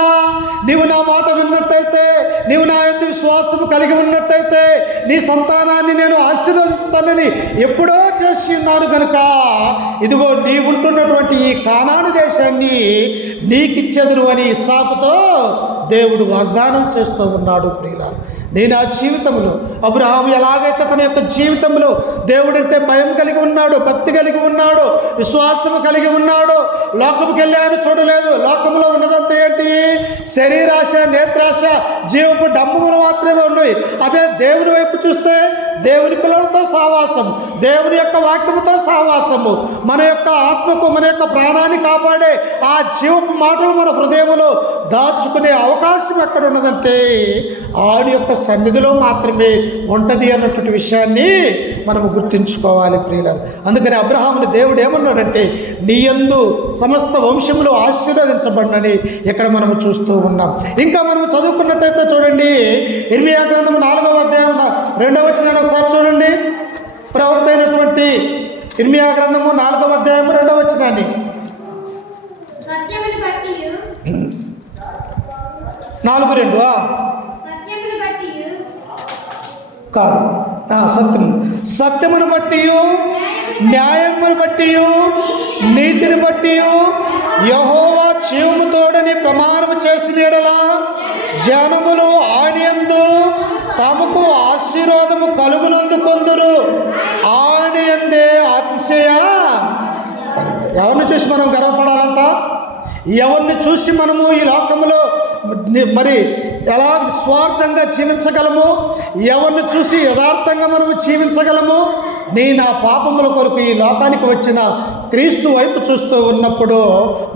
నీవు నా మాట విన్నట్టయితే, నీవు నా యందు విశ్వాసము కలిగి ఉన్నట్టయితే నీ సంతానాన్ని నేను ఆశీర్వదిస్తానని ఎప్పుడో చేసి ఉన్నాను కనుక, ఇదిగో నీ ఉంటున్నటువంటి ఈ కానాను దేశాన్ని నీకిచ్చేదును అని ఇస్సాకుతో దేవుడు వాగ్దానం చేస్తూ ఉన్నాడు ప్రియులారా. నేను ఆ జీవితంలో అబ్రహాము ఎలాగైతే తన యొక్క జీవితంలో దేవుడంటే భయం కలిగి ఉన్నాడు, భక్తి కలిగి ఉన్నాడు, విశ్వాసము కలిగి ఉన్నాడు. లోకముకి వెళ్ళాను చూడలేదు. లోకంలో ఉన్నదంతా ఏంటి? శరీరాశ, నేత్రాశ, జీవపు డంబములు మాత్రమే ఉన్నాయి. అదే దేవుని వైపు చూస్తే దేవుని పిల్లలతో సహవాసం, దేవుని యొక్క వాక్యముతో సహవాసము, మన యొక్క ఆత్మకు, మన యొక్క ప్రాణాన్ని కాపాడే ఆ జీవపు మాటలు మన హృదయంలో దాచుకునే అవకాశం ఎక్కడ ఉన్నదంటే ఆడి యొక్క సన్నిధిలో మాత్రమే ఉంటుంది అన్నటువంటి విషయాన్ని మనము గుర్తుంచుకోవాలి ప్రియులారా. అందుకని అబ్రహాముని దేవుడు ఏమన్నాడంటే, నీ యందు సమస్త వంశములు ఆశీర్వదించబడినని ఇక్కడ మనము చూస్తూ ఉన్నాం. ఇంకా మనము చదువుకున్నట్టయితే చూడండి, ఇర్మియా గ్రంథము 4వ అధ్యాయం 2వ వచనాన్ని ఒకసారి చూడండి. ప్రవక్త అయినటువంటి ఇర్మియా గ్రంథము 4వ అధ్యాయం 2వ వచనాన్ని. 4:2 కాదు, సత్యమును బట్టి, న్యాయమును బట్టి, నీతిని బట్టి యెహోవా జీవము తోడని ప్రమాణము చేసిన యెడల జనములు ఆయనయందు తమకు ఆశీర్వాదము కలుగునందుకొందురు. ఆయనయందే అతిశయ. ఎవరిని చూసి మనం గర్వపడాలంట? ఎవరిని చూసి మనము ఈ లోకంలో మరి ఎలా స్వార్థంగా జీవించగలము? ఎవరిని చూసి యథార్థంగా మనము జీవించగలము? నా పాపముల కొరకు ఈ లోకానికి వచ్చిన క్రీస్తు వైపు చూస్తూ ఉన్నప్పుడు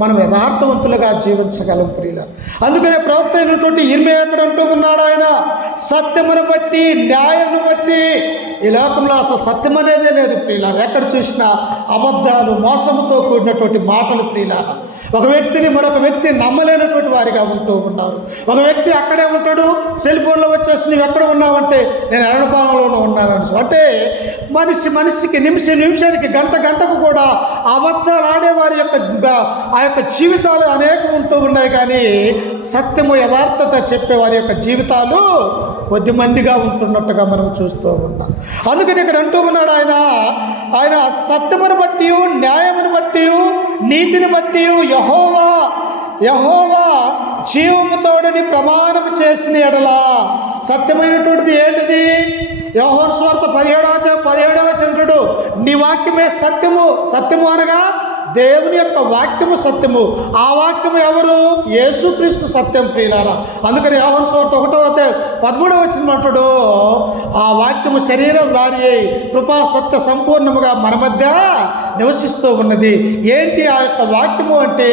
మనం యథార్థవంతులుగా జీవించగలం ప్రియులారా. అందుకనే ప్రవక్త అయినటువంటి ఇర్మియా ఎక్కడ అంటూ ఉన్నాడు, ఆయన సత్యమును బట్టి, న్యాయమును బట్టి. ఈ లోకంలో అసలు సత్యం అనేదే లేదు ప్రియులారా. ఎక్కడ చూసినా అబద్ధాలు, మోసముతో కూడినటువంటి మాటలు ప్రియులారా. ఒక వ్యక్తిని మరొక వ్యక్తి నమ్మలేనటువంటి వారిగా ఉంటూ ఉన్నారు. ఒక వ్యక్తి అక్కడే ఉంటాడు, సెల్ ఫోన్లో వచ్చేసి నువ్వు ఎక్కడ ఉన్నావంటే నేను ఎరణపాలెంలోనూ ఉన్నానని. అంటే మనిషికి నిమిషానికి గంటకు కూడా అబద్ధాలు ఆడేవారి యొక్క ఆ యొక్క జీవితాలు అనేకం ఉంటూ ఉన్నాయి. కానీ సత్యము, యథార్థత చెప్పేవారి యొక్క జీవితాలు కొద్ది మందిగా ఉంటున్నట్టుగా మనం చూస్తూ ఉన్నాం. అందుకని ఇక్కడ అంటూ ఉన్నాడు ఆయన సత్యమును బట్టి, న్యాయమును బట్టి, నీతిని బట్టి యెహోవా జీవము తోడని ప్రమాణము చేసిన యెడల. సత్యమైనటువంటిది ఏంటిది? యోహాను సువార్త 17వ వచనం, నీ వాక్యమే సత్యము. సత్యము అనగా దేవుని యొక్క వాక్యము సత్యము. ఆ వాక్యము ఎవరు? యేసుక్రీస్తు సత్యం ప్రియులారా. అందుకని యోహాను సువార్త 1వ అధ్యాయం 13వ వచనం అంటాడు, ఆ వాక్యము శరీరధారి అయి కృపా సత్య సంపూర్ణముగా మన మధ్య నివసిస్తూ ఉన్నది. ఏంటి ఆ యొక్క వాక్యము అంటే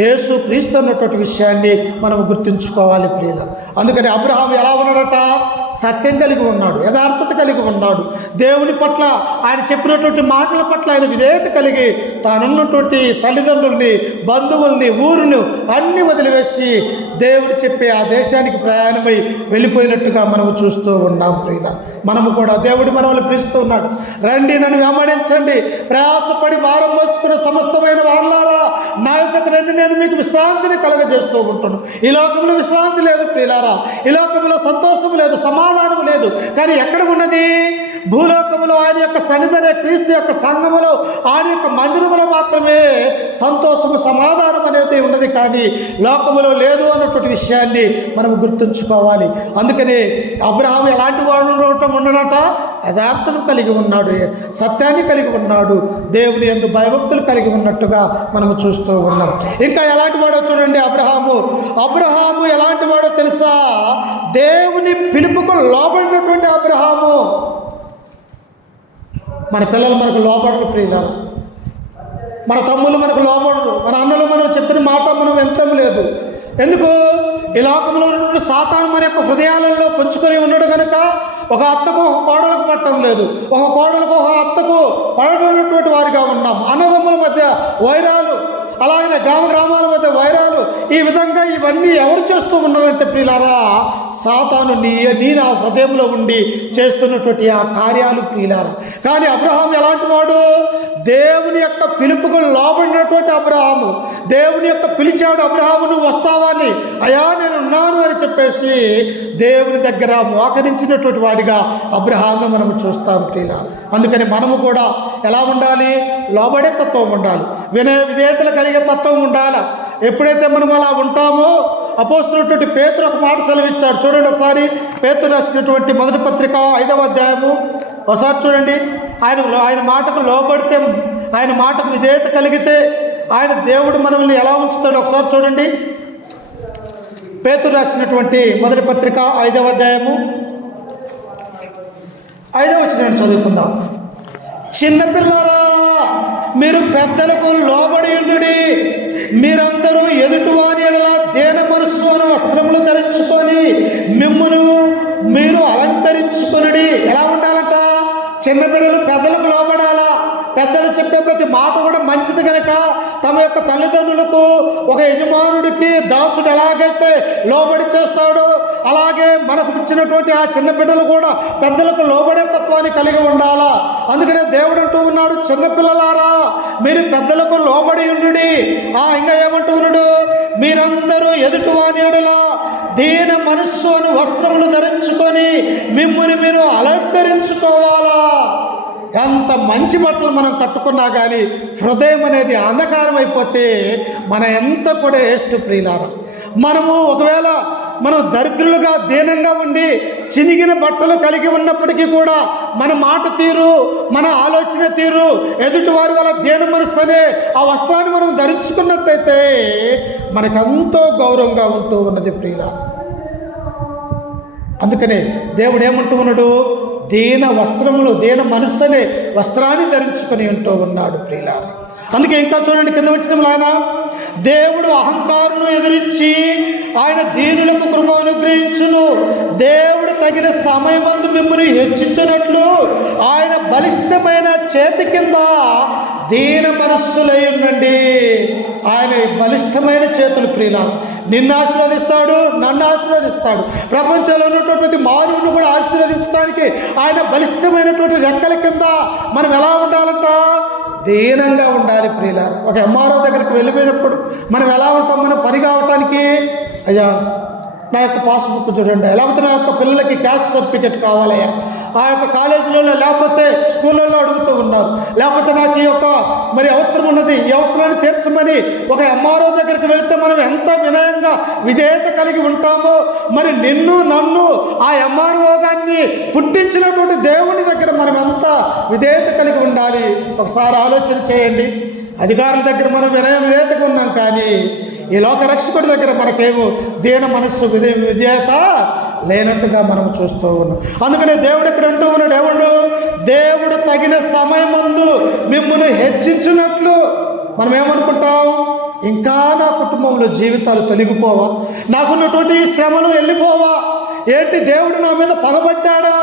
యేసుక్రీస్తు అన్నటువంటి విషయాన్ని మనం గుర్తుంచుకోవాలి ప్రియులారా. అందుకని అబ్రహాము ఎలా ఉన్నాడట? సత్యం కలిగి ఉన్నాడు, యథార్థత కలిగి ఉన్నాడు. దేవుని పట్ల, ఆయన చెప్పినటువంటి మాటల పట్ల ఆయన విధేయత కలిగి తానున్నటువంటి తల్లిదండ్రుల్ని, బంధువుల్ని, ఊరును అన్ని వదిలివేసి దేవుడు చెప్పే ఆ దేశానికి ప్రయాణమై వెళ్ళిపోయినట్టుగా మనము చూస్తూ ఉన్నాం ప్రియులారా. మనము కూడా దేవుడు మనల్ని పిలుస్తూ ఉన్నాడు, రండి నన్ను వెంబడించండి, ప్రయాసపడి భారం మోసుకున్న సమస్తమైన వారులారా నా యొద్దకు రండి, నేను మీకు విశ్రాంతిని కలుగజేస్తూ ఉంటాను. ఈ లోకంలో విశ్రాంతి లేదు ప్రియులారా. ఈ లోకంలో సంతోషం లేదు, సమాధానం లేదు. కానీ ఎక్కడ ఉన్నది? భూలోకంలో ఆయన యొక్క యొక్క సన్నిధినే క్రీస్తు యొక్క సంఘములో ఆయన యొక్క మందిరములో మాత్రమే సంతోషము సమాధానం అనేది ఉన్నది, కానీ లోకములో లేదు అన్నటువంటి విషయాన్ని మనం గుర్తుంచుకోవాలి. అందుకనే అబ్రహాము ఎలాంటి వాడు ఉండనట, యథార్థత కలిగి ఉన్నాడు, సత్యాన్ని కలిగి ఉన్నాడు, దేవుని యందు భయభక్తులు కలిగి ఉన్నట్టుగా మనము చూస్తూ ఉన్నాం. ఇంకా ఎలాంటి వాడో చూడండి అబ్రహాము ఎలాంటి వాడో తెలుసా? దేవుని పిలుపుకు లోబడినటువంటి అబ్రహాము. మన పిల్లలు మనకు లోబడరు ప్రియులారా, మన తమ్ముళ్ళు మనకు లోబడరు, మన అన్నలు మనం చెప్పిన మాట మనం వినటం లేదు. ఎందుకు? ఈ లోకంలో ఉన్నటువంటి సాతాను మన యొక్క హృదయాలలో పంచుకొని ఉన్నాడు కనుక ఒక అత్తకు ఒక కోడలకు పట్టడం లేదు, ఒక కోడలకు ఒక అత్తకు పడటటువంటి వారిగా ఉన్నాం. అన్నదమ్ముల మధ్య వైరాలు, అలాగే గ్రామాల మధ్య వైరాలు, ఈ విధంగా ఇవన్నీ ఎవరు చేస్తూ ఉన్నారంటే ప్రియులారా, సాతాను నీ నా హృదయంలో ఉండి చేస్తున్నటువంటి ఆ కార్యాలు ప్రియులారా. కానీ అబ్రహాము ఎలాంటి వాడు? దేవుని యొక్క పిలుపుకు లోబడినటువంటి అబ్రహాము. దేవుని యొక్క పిలిచాడు, అబ్రహాము నువ్వు వస్తావా అని, అయా నేను ఉన్నాను అని చెప్పేసి దేవుని దగ్గర మోకరించినటువంటి వాడిగా అబ్రహామును మనము చూస్తాం ప్రియులారా. అందుకని మనము కూడా ఎలా ఉండాలి? లోబడే తత్వం ఉండాలి, విధేయతలు కలిగే తత్వం ఉండాలి. ఎప్పుడైతే మనం అలా ఉంటామో, అపోస్తలుడు పేతురు ఒక మాట సెలవిచ్చాడు. చూడండి ఒకసారి, పేతురు రాసినటువంటి మొదటి పత్రిక 5వ అధ్యాయము ఒకసారి చూడండి. ఆయన మాటకు లోబడితే, ఆయన మాటకు విధేయత కలిగితే ఆయన దేవుడు మనల్ని ఎలా ఉంచుతాడు ఒకసారి చూడండి. పేతురు రాసినటువంటి మొదటి పత్రిక 5వ అధ్యాయము 5వ వచనం చదువుకుందాం. చిన్నపిల్లరా, మీరు పెద్దలకు లోబడి ఉండుడి, మీరందరూ ఎదుటివారి ఎడల దీన మనస్సు అను వస్త్రములు ధరించుకొని మిమ్మును మీరు అలంకరించుకొనుడి. ఎలా ఉండాలంట? చిన్న బిడ్డలు పెద్దలకు లోబడాలా. పెద్దలు చెప్పే ప్రతి మాట కూడా మంచిది కనుక తమ యొక్క తల్లిదండ్రులకు, ఒక యజమానుడికి దాసుడు ఎలాగైతే లోబడి చేస్తాడో అలాగే మనకు ఇచ్చినటువంటి ఆ చిన్న బిడ్డలు కూడా పెద్దలకు లోబడే తత్వాన్ని కలిగి ఉండాలా. అందుకనే దేవుడు అంటూ ఉన్నాడు, చిన్నపిల్లలారా మీరు పెద్దలకు లోబడి ఉండుడి. ఇంకా ఏమంటూ ఉన్నాడు? మీరందరూ ఎదుటివాని ఎడల దీన మనస్సు అని వస్త్రములు ధరించుకొని మిమ్ముని మీరు అలంకరించుకోవాలా. ఎంత మంచి బట్టలు మనం కట్టుకున్నా కానీ హృదయం అనేది అంధకారం అయిపోతే మన ఎంత కూడా వేస్ట్ ప్రియులారా. ఒకవేళ మనం దరిద్రులుగా దీనంగా ఉండి చినిగిన బట్టలు కలిగి ఉన్నప్పటికీ కూడా మన మాట తీరు, మన ఆలోచన తీరు ఎదుటివారి వల్ల దీన మనస్సు అనే ఆ వస్త్రాన్ని మనం ధరించుకున్నట్టయితే మనకెంతో గౌరవంగా ఉంటూ ఉన్నది ప్రియులారా. అందుకనే దేవుడు ఏమంటూ ఉన్నాడు? దీన వస్త్రములు, దీన మనస్సు అనే వస్త్రాన్ని ధరించుకొని ఉంటూ ఉన్నాడు ప్రియులారా. అందుకే ఇంకా చూడండి కింద వచ్చిన ఆయన, దేవుడు అహంకారును ఎదిరించి ఆయన దీనులకు కృప అనుగ్రహించును. దేవుడు తగిన సమయమందు మిమ్మల్ని హెచ్చించినట్లు ఆయన బలిష్టమైన చేతి కింద దీన మనస్సులై ఉండండి. ఆయన బలిష్టమైన చేతులు ప్రియులారా. నిన్ను ఆశీర్వదిస్తాడు, నన్ను ఆశీర్వదిస్తాడు. ప్రపంచంలో ఉన్నటువంటి ప్రతి మానవుని కూడా ఆశీర్వదించడానికి ఆయన బలిష్టమైనటువంటి రెక్కల కింద మనం ఎలా ఉండాలంట? దీనంగా ఉండాలి ప్రియులారా. ఒక ఎంఆర్ఓ దగ్గరికి వెళ్ళిపోయినప్పుడు మనం ఎలా ఉంటాం? మనం పని కావటానికి, అయ్యా నా యొక్క పాస్బుక్ చూడండి, లేకపోతే నా యొక్క పిల్లలకి క్యాస్ట్ సర్టిఫికెట్ కావాలయ్యా, ఆ యొక్క కాలేజీలలో లేకపోతే స్కూళ్ళల్లో అడుగుతూ ఉన్నారు, లేకపోతే నాకు ఈ యొక్క అవసరం ఉన్నది, ఈ అవసరాన్ని తీర్చమని ఒక ఎంఆర్ఓ దగ్గరికి వెళితే మనం ఎంత వినయంగా విధేయత కలిగి ఉంటామో, నిన్ను నన్ను ఆ ఎంఆర్ఓ గారిని పుట్టించినటువంటి దేవుని దగ్గర మనం ఎంత విధేయత కలిగి ఉండాలి ఒకసారి ఆలోచన చేయండి. అధికారుల దగ్గర మనం విధేయతగా ఉన్నాం, కానీ ఈ లోక రక్షకుడి దగ్గర మనకేమో దీన మనస్సు విధేయత లేనట్టుగా మనం చూస్తూ ఉన్నాం. అందుకనే దేవుడు ఇక్కడ అంటూ ఉన్నాడు, ఏమండు? దేవుడు తగిన సమయమందు మిమ్మల్ని హెచ్చించినట్లు. మనం ఏమనుకుంటాం? ఇంకా నా కుటుంబంలో జీవితాలు తొలగిపోవా, నాకున్నటువంటి శ్రమలు వెళ్ళిపోవా, ఏంటి దేవుడు నా మీద పగబట్టాడా,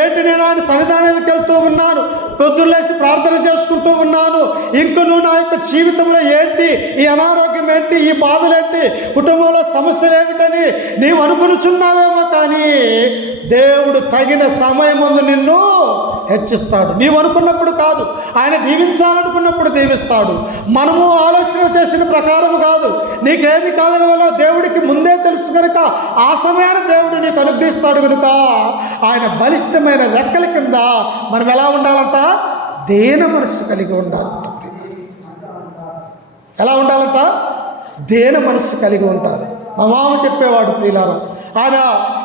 ఏంటి నేను ఆయన సన్నిధానానికి వెళ్తూ ఉన్నాను, పొద్దులేసి ప్రార్థన చేసుకుంటూ ఉన్నాను, ఇంక నువ్వు నా యొక్క జీవితంలో ఏంటి, ఈ అనారోగ్యం ఏంటి, ఈ బాధలేంటి, కుటుంబంలో సమస్యలు ఏమిటని నీవు అనుకునిచున్నావేమో, కానీ దేవుడు తగిన సమయం ముందు నిన్ను హెచ్చిస్తాడు. నీవు అనుకున్నప్పుడు కాదు, ఆయన దీవించాలనుకున్నప్పుడు దీవిస్తాడు. మనము ఆలోచన చేసిన ప్రకారం కాదు. నీకేది కావాలో దేవుడికి ముందే తెలుసు కనుక ఆ సమయాన్ని దేవుడు నీకు అనుగ్రహిస్తాడు. కనుక ఆయన బలిష్టమైన రెక్కల కింద మనం ఎలా ఉండాలంట? దీన మనస్సు కలిగి ఉండాలంట. ఎలా ఉండాలంట? దీన మనస్సు కలిగి ఉండాలి. మా మామ చెప్పేవాడు ప్రియులారా, ఆయన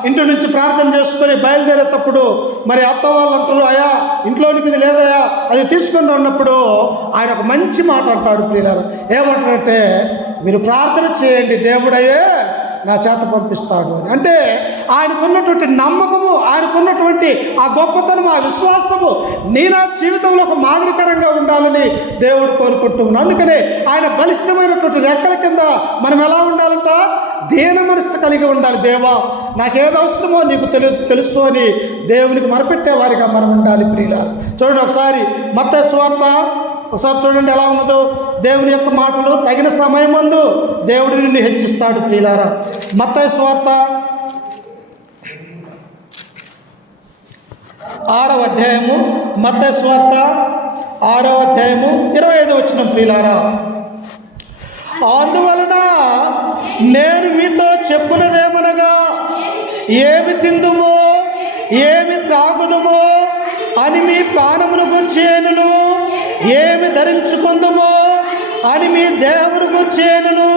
ఇంటి నుంచి ప్రార్థన చేసుకొని బయలుదేరేటప్పుడు మరి అత్త వాళ్ళు అంటారు, అయ్యా ఇంట్లోనికి ఇది లేదయా, అది తీసుకొని రన్నప్పుడు ఆయన ఒక మంచి మాట అంటాడు ప్రియులారా. ఏమంటారంటే, మీరు ప్రార్థన చేయండి, దేవుడయ్యే నా చేత పంపిస్తాడు అని. అంటే ఆయనకున్నటువంటి నమ్మకము, ఆయనకున్నటువంటి ఆ గొప్పతనం, ఆ విశ్వాసము నా జీవితంలో ఒక మాదిరికరంగా ఉండాలని దేవుడు కోరుకుంటూ ఉన్నాడు. అందుకనే ఆయన బలిష్టమైనటువంటి రెక్కల కింద మనం ఎలా ఉండాలంట? దీన మనస్సు కలిగి ఉండాలి. దేవా నాకేది అవసరమో నీకు తెలుసు అని దేవునికి మొరపెట్టే వారిగా మనం ఉండాలి ప్రియులారా. చూడండి ఒకసారి మత్తయి సువార్త ఒకసారి చూడండి ఎలా ఉన్నదో. దేవుని యొక్క మాటలు, తగిన సమయమందు దేవుడు నిన్ను హెచ్చిస్తాడు ప్రియులారా. మత్తయి సువార్త 6వ అధ్యాయము, మత్తయి సువార్త 6వ అధ్యాయము 25వ వచనం ప్రియులారా. అందువలన నేను మీతో చెప్పునదేమనగా, ఏమి తిందుమో ఏమి త్రాగుదుమో అని మీ ప్రాణమును గూర్చి అయినను, ఏమి ధరించుకుందుమో అని మీ దేహమును గూర్చి అయినను.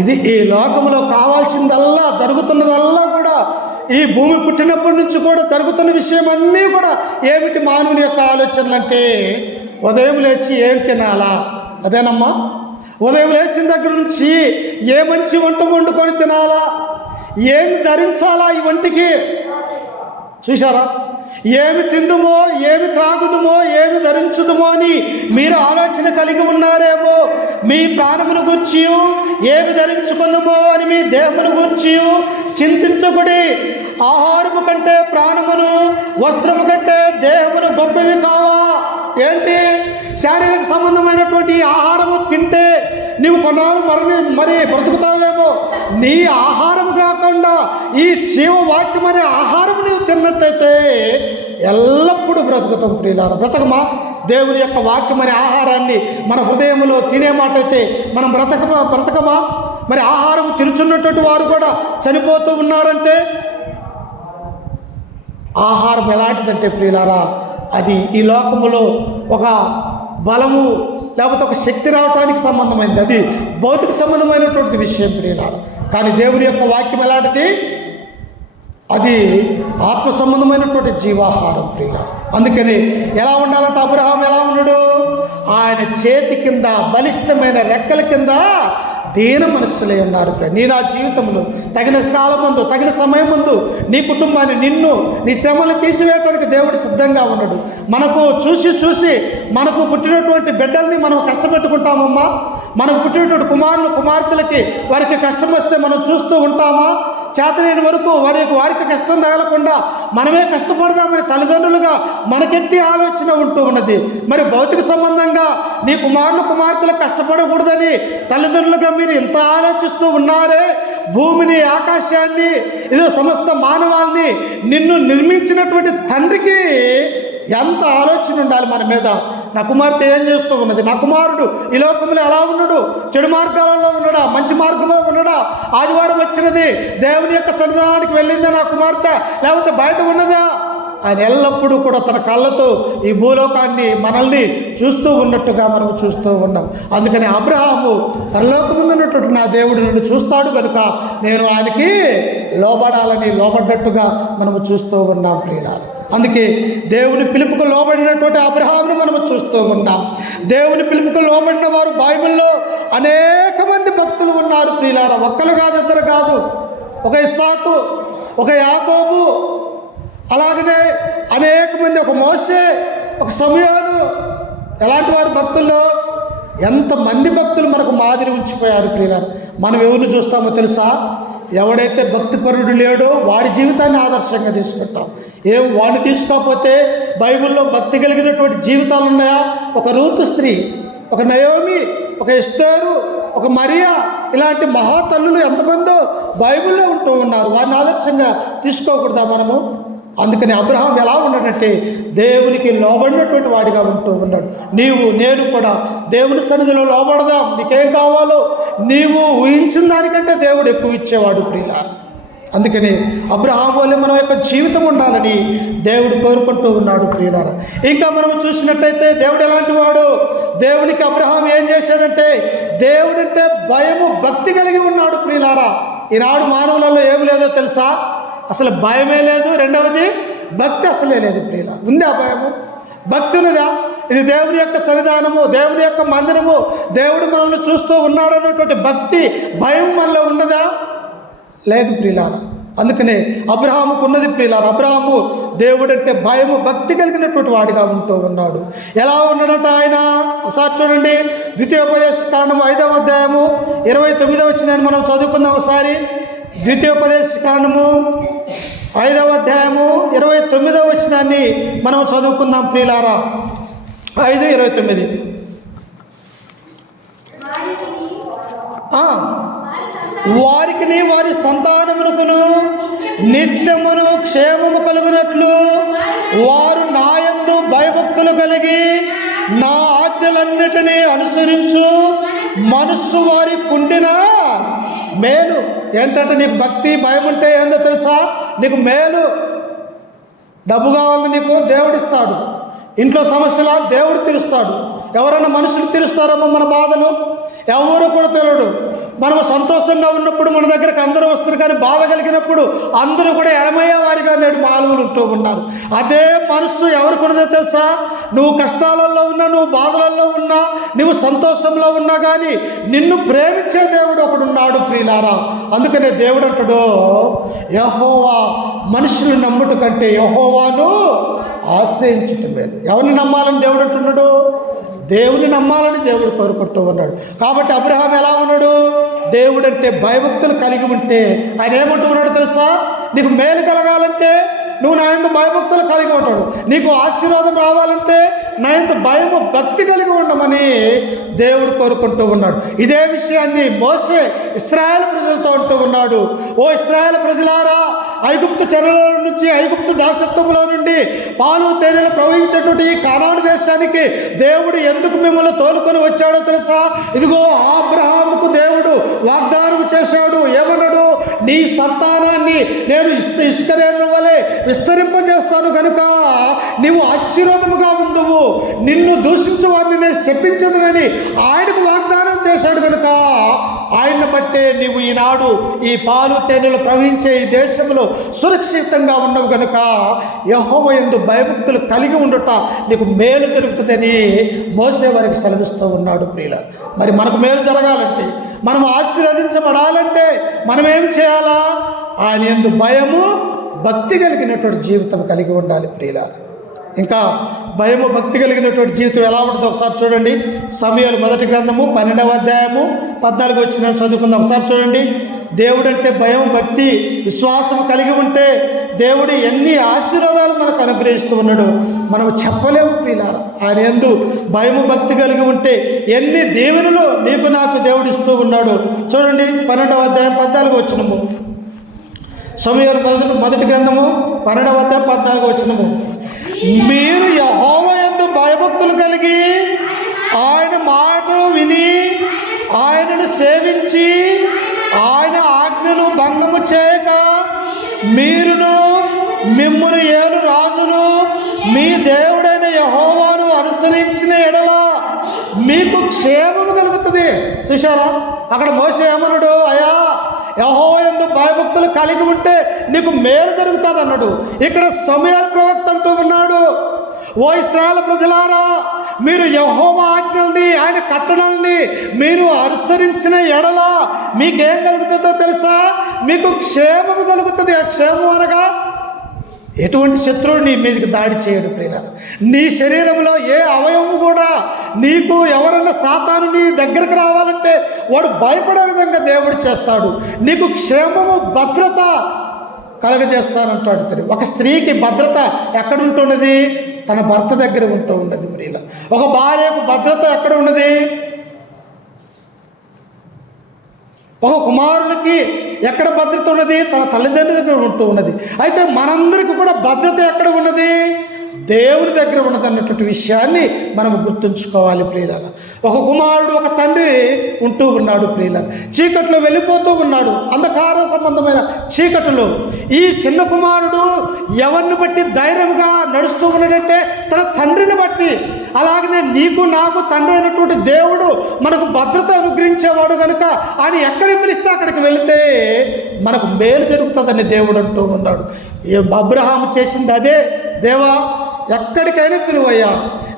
ఇది ఈ లోకంలో కావాల్సిందల్లా, జరుగుతున్నదల్లా కూడా, ఈ భూమి పుట్టినప్పటి నుంచి కూడా జరుగుతున్న విషయం అన్నీ కూడా ఏమిటి? మానవుని యొక్క ఆలోచనలు అంటే, ఉదయం లేచి ఏం తినాలా, అదేనమ్మా. ఉదయం లేచిన దగ్గర నుంచి ఏ మంచి వంట వండుకొని తినాలా, ఏమి ధరించాలా, ఈ వంటికి చూశారా? ఏమి తిందుమో ఏమి త్రాగుదుమో ఏమి ధరించుదుమో అని మీరు ఆలోచన కలిగి ఉన్నారేమో. మీ ప్రాణమును గూర్చి ఏమి ధరించుకుందుమో అని మీ దేహమును గూర్చి చింతించకుడి. ఆహారము కంటే ప్రాణమును, వస్త్రము కంటే దేహమును గొప్పవి కావా. ఏంటి? శారీరక సంబంధమైనటువంటి ఆహారము తింటే నీవు కొన్నాళ్ళు మరి బ్రతుకుతావేమో. నీ ఆహారం కాకుండా ఈ జీవవాక్యం అనే ఆహారం నీవు తిన్నట్టయితే ఎల్లప్పుడూ బ్రతుకుతాం ప్రియులారా. బ్రతకమా? దేవుని యొక్క వాక్యం అనే ఆహారాన్ని మన హృదయంలో తినే మాట అయితే మనం బ్రతకమా? మరి ఆహారం తిరుచున్నటువంటి వారు కూడా చనిపోతూ ఉన్నారంటే, ఆహారం ఎలాంటిదంటే ప్రియులారా, అది ఈ లోకములో ఒక బలము లేకపోతే ఒక శక్తి రావటానికి సంబంధమైనది, అది భౌతిక సంబంధమైనటువంటి విషయం ప్రియులారా. కానీ దేవుని యొక్క వాక్యం ఎలాంటిది? అది ఆత్మ సంబంధమైనటువంటి జీవాహారం ప్రియులారా. అందుకని ఎలా ఉండాలంటే, అబ్రహాం ఎలా ఉన్నాడు? ఆయన చేతి కింద బలిష్టమైన రెక్కల కింద దీన మనస్సులే ఉన్నారు. నీ నా జీవితంలో తగిన కాలం ముందు, తగిన సమయం ముందు నీ కుటుంబాన్ని, నిన్ను, నీ శ్రమలు తీసివేయటానికి దేవుడు సిద్ధంగా ఉన్నాడు. మనకు చూసి మనకు పుట్టినటువంటి బిడ్డల్ని మనం కష్టపెట్టుకుంటామమ్మా. మనకు పుట్టినటువంటి కుమారులు కుమార్తెలకి వారికి కష్టం వస్తే మనం చూస్తూ ఉంటామా? చేతనైన వరకు వారికి కష్టం తగలకుండా మనమే కష్టపడదామని తల్లిదండ్రులుగా మనకెట్టి ఆలోచన ఉంటూ ఉన్నది. మరి భౌతిక సంబంధంగా నీ కుమారులు కుమార్తెలు కష్టపడకూడదని తల్లిదండ్రులుగా మీరు ఎంత ఆలోచిస్తూ ఉన్నారే. భూమిని, ఆకాశాన్ని, ఇదో సమస్త మానవాల్ని నిన్ను నిర్మించినటువంటి తండ్రికి ఎంత ఆలోచన ఉండాలి మన మీద. నా కుమార్తె ఏం చేస్తూ ఉన్నది, నా కుమారుడు ఈ లోకంలో ఎలా ఉన్నాడు, చెడు మార్గాలలో ఉన్నాడా, మంచి మార్గంలో ఉన్నాడా, ఆదివారం వచ్చినది దేవుని యొక్క సన్నిధానానికి వెళ్ళిందా నా కుమార్తె, లేకపోతే బయట ఉన్నదా? ఆయన ఎల్లప్పుడూ కూడా తన కళ్ళతో ఈ భూలోకాన్ని, మనల్ని చూస్తూ ఉన్నట్టుగా మనం చూస్తూ ఉన్నాం. అందుకని అబ్రహాము పరలోకమున్నటువంటి నా దేవుడు నన్ను చూస్తాడు కనుక నేను ఆయనకి లోబడ్డట్టుగా మనము చూస్తూ ఉన్నాం ప్రియులారా. అందుకే దేవుని పిలుపుకు లోబడినటువంటి అబ్రహామును మనము చూస్తూ ఉన్నాం. దేవుని పిలుపుకు లోబడిన వారు బైబిల్లో అనేక మంది భక్తులు ఉన్నారు ప్రియులారా. ఒక్కరు కాదు, ఇద్దరు కాదు. ఒక ఇస్సాకు, ఒక యాకోబు, అలాగనే అనేక మంది, ఒక మోసే, ఒక సమయోను, ఎలాంటి వారు భక్తుల్లో ఎంతమంది భక్తులు మనకు మాదిరి ఉంచిపోయారు ప్రియులారా. మనం ఎవరిని చూస్తామో తెలుసా? ఎవడైతే భక్తిపరుడు లేడో వాడి జీవితాన్ని ఆదర్శంగా తీసుకుంటాం. వాడిని తీసుకోకపోతే బైబిల్లో భక్తి కలిగినటువంటి జీవితాలు ఉన్నాయా? ఒక రూతు స్త్రీ, ఒక నయోమి, ఒక ఎస్తేరు, ఒక మరియా, ఇలాంటి మహాతల్లులు ఎంతమందో బైబిల్లో ఉంటూ ఉన్నారు. వారిని ఆదర్శంగా తీసుకోకూడదా మనము? అందుకని అబ్రహాం ఎలా ఉన్నాడంటే దేవునికి లోబడినటువంటి వాడిగా ఉంటూ ఉన్నాడు. నీవు నేను కూడా దేవుని సన్నిధిలో లోబడదాం. నీకేం కావాలో నీవు ఊహించిన దానికంటే దేవుడు ఎక్కువ ఇచ్చేవాడు ప్రియులారా. అందుకని అబ్రహాం వల్లే మన యొక్క జీవితం ఉండాలని దేవుడు కోరుకుంటూ ఉన్నాడు ప్రియులారా. ఇంకా మనం చూసినట్టయితే దేవుడు ఎలాంటి వాడు? దేవునికి అబ్రహాం ఏం చేశాడంటే దేవుడంటే భయము భక్తి కలిగి ఉన్నాడు ప్రియులారా. ఈనాడు మానవులలో ఏమి లేదో తెలుసా? అసలు భయమే లేదు, రెండవది భక్తి అసలే లేదు ప్రియులారా. ఉందా భయము? భక్తి ఉన్నదా? ఇది దేవుని యొక్క సన్నిధానము, దేవుని యొక్క మందిరము, దేవుడు మనల్ని చూస్తూ ఉన్నాడు అనేటువంటి భక్తి భయం మనలో ఉన్నదా? లేదు ప్రియులారా. అందుకనే అబ్రహాముకు ఉన్నది ప్రియులారా. అబ్రహాము దేవుడంటే భయము భక్తి కలిగినటువంటి వాడిగా ఉంటూ ఉన్నాడు. ఎలా ఉన్నాడంట ఆయన? ఒకసారి చూడండి, ద్వితీయోపదేశకాండము 5వ అధ్యాయము 29వ వచనాన్ని మనం చదువుకుందాం ఒకసారి. ద్వితీయోపదేశకాండము 5వ అధ్యాయము 29వ వచనాన్ని మనం చదువుకుందాం ప్రియులారా. 5:29. వారికిని వారి సంతానమునకును నిత్యమును క్షేమము కలుగునట్లు వారు నాయందు భయభక్తులు కలిగి నా ఆజ్ఞలన్నిటినీ అనుసరించు మనస్సు వారి కుండిన మేలు. ఏంటంటే నీకు భక్తి భయం ఉంటే ఏందో తెలుసా? నీకు మేలు. డబ్బు కావాలని నీకు దేవుడిస్తాడు. ఇంట్లో సమస్యల దేవుడు తీరుస్తాడు. ఎవరైనా మనుషులు తీరుస్తారేమో మన బాధలు? ఎవరు కూడా తెలియడు. మనం సంతోషంగా ఉన్నప్పుడు మన దగ్గరకు అందరూ వస్తారు, కానీ బాధ కలిగినప్పుడు అందరూ కూడా ఎడమయ్యే వారిగా నేడు మానవులు ఉంటూ ఉన్నారు. అదే మనస్సు ఎవరికి ఉన్నదో తెలుసా? నువ్వు కష్టాలలో ఉన్నా, నువ్వు బాధలలో ఉన్నా, నువ్వు సంతోషంలో ఉన్నా కానీ నిన్ను ప్రేమించే దేవుడు ఒకడున్నాడు ప్రియులారా. అందుకనే దేవుడు అంటాడు, యెహోవా మనుషులు నమ్ముట కంటే యెహోవాను ఆశ్రయించుట మేలు. ఎవరిని నమ్మాలని దేవుడు అంటున్నాడు? దేవుని నమ్మాలని దేవుడు కోరుకుంటూ ఉన్నాడు. కాబట్టి అబ్రహాం ఎలా ఉన్నాడు? దేవుడంటే భయభక్తులు కలిగి ఉంటే ఆయన ఏమంటూ ఉన్నాడు తెలుసా? నీకు మేలు కలగాలంటే నువ్వు నా యందు భయభక్తులు కలిగి ఉంటాడు. నీకు ఆశీర్వాదం రావాలంటే నా యందు భయము భక్తి కలిగి ఉండమని దేవుడు కోరుకుంటూ ఉన్నాడు. ఇదే విషయాన్ని మోషే ఇశ్రాయేలు ప్రజలతో అంటూ ఉన్నాడు. ఓ ఇశ్రాయేలు ప్రజలారా, ఐగుప్తు చెరలో నుంచి, ఐగుప్తు దాసత్వంలో నుండి పాలు తేనెలు ప్రవహించేటువంటి ఈ కానాను దేశానికి దేవుడు ఎందుకు మిమ్మల్ని తోలుకొని వచ్చాడో తెలుసా? ఇదిగో అబ్రహాముకు దేవుడు వాగ్దానం చేశాడు. ఏమన్నాడు? నీ సంతానాన్ని నేను ఇసుకరేణుల వలె విస్తరింపజేస్తాను కనుక నీవు ఆశీర్వాదముగా ఉందువు, నిన్ను దూషించు వారిని నేను శపించదునని ఆయనకు వాగ్దానం చేశాడు. కనుక ఆయన్ని బట్టే నీవు ఈనాడు ఈ పాలు తేనెలు ప్రవహించే ఈ దేశంలో సురక్షితంగా ఉండవు. కనుక యెహోవా యందు భయభక్తులు కలిగి ఉండుట నీకు మేలు జరుగుతుందని మోసే వారికి సెలవిస్తూ ఉన్నాడు ప్రియులారా. మరి మనకు మేలు జరగాలంటే, మనం ఆశీర్వదించబడాలంటే మనం ఏం చేయాలా? ఆయన యందు భయము భక్తి కలిగినటువంటి జీవితం కలిగి ఉండాలి ప్రియులారా. ఇంకా భయము భక్తి కలిగినటువంటి జీవితం ఎలా ఉంటుందో ఒకసారి చూడండి. సమూయేలు మొదటి గ్రంథము 12వ అధ్యాయము 14 వచ్చిన చదువుకుందాం. ఒకసారి చూడండి. దేవుడంటే భయం భక్తి విశ్వాసం కలిగి ఉంటే దేవుడు ఎన్ని ఆశీర్వాదాలు మనకు అనుగ్రహిస్తూ ఉన్నాడు మనం చెప్పలేము ప్రియులారా. ఆయన యందు భయము భక్తి కలిగి ఉంటే ఎన్ని దీవెనలు నీకు నాకు దేవుడు ఇస్తూ ఉన్నాడు. చూడండి 12వ అధ్యాయం 14 వచనము. సమూయేలు మొదటి గ్రంథము 12వ అధ్యాయం 14 వచనము. మీరు యెహోవా యందు భయభక్తులు కలిగి ఆయన మాటలు విని ఆయనను సేవించి ఆయన ఆజ్ఞను భంగము చేయక మీరును మిమ్మును ఏలు రాజును మీ దేవుడైన యెహోవాను అనుసరించిన ఎడల మీకు క్షేమము కలుగుతుంది. చూశారా? అక్కడ మోషే ఏమన్నాడు? అయ్యా, యెహోవా యందు భయభక్తులు కలిగి ఉంటే నీకు మేలు జరుగుతుంది అన్నాడు. ఇక్కడ సమూయేలు ప్రవక్త అంటూ ఉన్నాడు, ఓ ఇశ్రాయేలు ప్రజలారా, మీరు యెహోవా ఆజ్ఞల్ని ఆయన కట్టడల్ని మీరు అనుసరించిన ఎడల మీకేం కలుగుతుందో తెలుసా? మీకు క్షేమము కలుగుతుంది. ఆ క్షేమం అనగా ఎటువంటి శత్రువుడు నీ మీదకి దాడి చేయడు ప్రియులారా. నీ శరీరంలో ఏ అవయవము కూడా నీకు ఎవరైనా సాతాను నీ దగ్గరకు రావాలంటే వాడు భయపడే విధంగా దేవుడు చేస్తాడు. నీకు క్షేమము భద్రత కలగజేస్తానంటాడు. ఒక స్త్రీకి భద్రత ఎక్కడ ఉంటున్నది? తన భర్త దగ్గర ఉంటూ ఉన్నది ప్రియుల. ఒక భార్యకు భద్రత ఎక్కడ ఉన్నది? ఒక కుమారులకి ఎక్కడ భద్రత ఉన్నది? తన తల్లిదండ్రుల దగ్గర ఉంటూ ఉన్నది. అయితే మనందరికీ కూడా భద్రత ఎక్కడ ఉన్నది? దేవుని దగ్గర ఉన్నది అన్నటువంటి విషయాన్ని మనము గుర్తుంచుకోవాలి ప్రియులారా. ఒక కుమారుడు ఒక తండ్రి ఉంటూ ఉన్నాడు ప్రియులారా. చీకట్లో వెళ్ళిపోతూ ఉన్నాడు, అంధకార సంబంధమైన చీకటిలో. ఈ చిన్న కుమారుడు ఎవరిని బట్టి ధైర్యంగా నడుస్తూ ఉన్నాడంటే తన తండ్రిని బట్టి. అలాగనే నీకు నాకు తండ్రి అయినటువంటి దేవుడు మనకు భద్రత అనుగ్రహించేవాడు కనుక ఆయన ఎక్కడికి పిలిస్తే అక్కడికి వెళితే మనకు మేలు జరుగుతుందని దేవుడు అంటూ ఉన్నాడు. అబ్రహాము చేసింది అదే. దేవా, ఎక్కడికైనా పిలువయ్యా,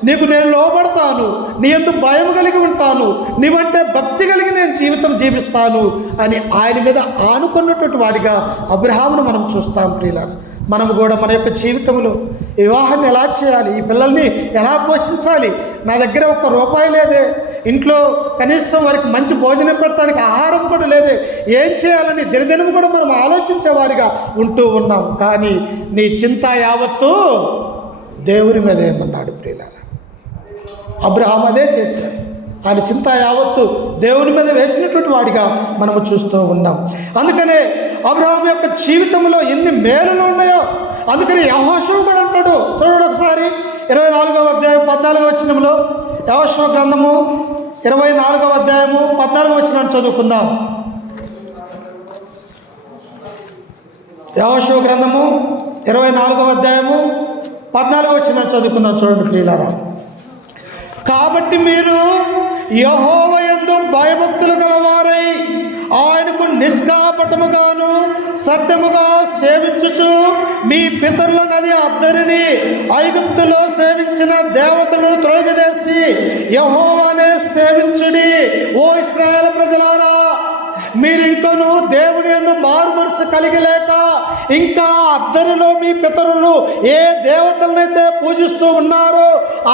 నీకు నేను లోబడతాను, నీ యందు భయం కలిగి ఉంటాను, నీవంటే భక్తి కలిగి నేను జీవితం జీవిస్తాను అని ఆయన మీద ఆనుకున్నటువంటి వాడిగా అబ్రహామును మనం చూస్తాం ప్రియులారా. మనము కూడా మన యొక్క జీవితంలో వివాహాన్ని ఎలా చేయాలి, ఈ పిల్లల్ని ఎలా పోషించాలి, నా దగ్గర ₹1 లేదే, ఇంట్లో కనీసం వారికి మంచి భోజనం పెట్టడానికి ఆహారం కూడా లేదే, ఏం చేయాలని దినదినం కూడా మనం ఆలోచించేవారిగా ఉంటూ ఉన్నాం. కానీ నీ చింత యావత్తు దేవుని మీద ఏమన్నాడు ప్రియులారా. అబ్రహాము అదే చేశాడు. ఆయన చింత యావత్తు దేవుని మీద వేసినటువంటి వాడిగా మనము చూస్తూ ఉన్నాం. అందుకనే అబ్రహాము యొక్క జీవితంలో ఎన్ని మేలులు ఉన్నాయో. అందుకని యెహోషువ కూడా అంటాడు, చూడండి ఒకసారి 24వ అధ్యాయం 14వ వచనంలో, యెహోషువ గ్రంథము 24వ అధ్యాయము 14వ వచనాన్ని చదువుకుందాం. యెహోషువ గ్రంథము 24వ అధ్యాయము 14వ వచనాన్ని చదువుకుందాం. చూడండి ప్రియులారా. కాబట్టి మీరు యెహోవా యందు భయభక్తులు గలవారై ఆయనకు నిష్కాపటముగాను సత్యముగా సేవించుచు మీ పితరుల నది అద్దరిని ఐగుప్తులో సేవించిన దేవతలను తొలగిదేసి యెహోవానే సేవించుడి. ఓ ఇశ్రాయేలు ప్రజలారా, మీరింకను దేవుని యందు మారు మనసు కలిగి లేక ఇంకా అద్దరిలో మీ పితరులు ఏ దేవతలనైతే పూజిస్తూ ఉన్నారో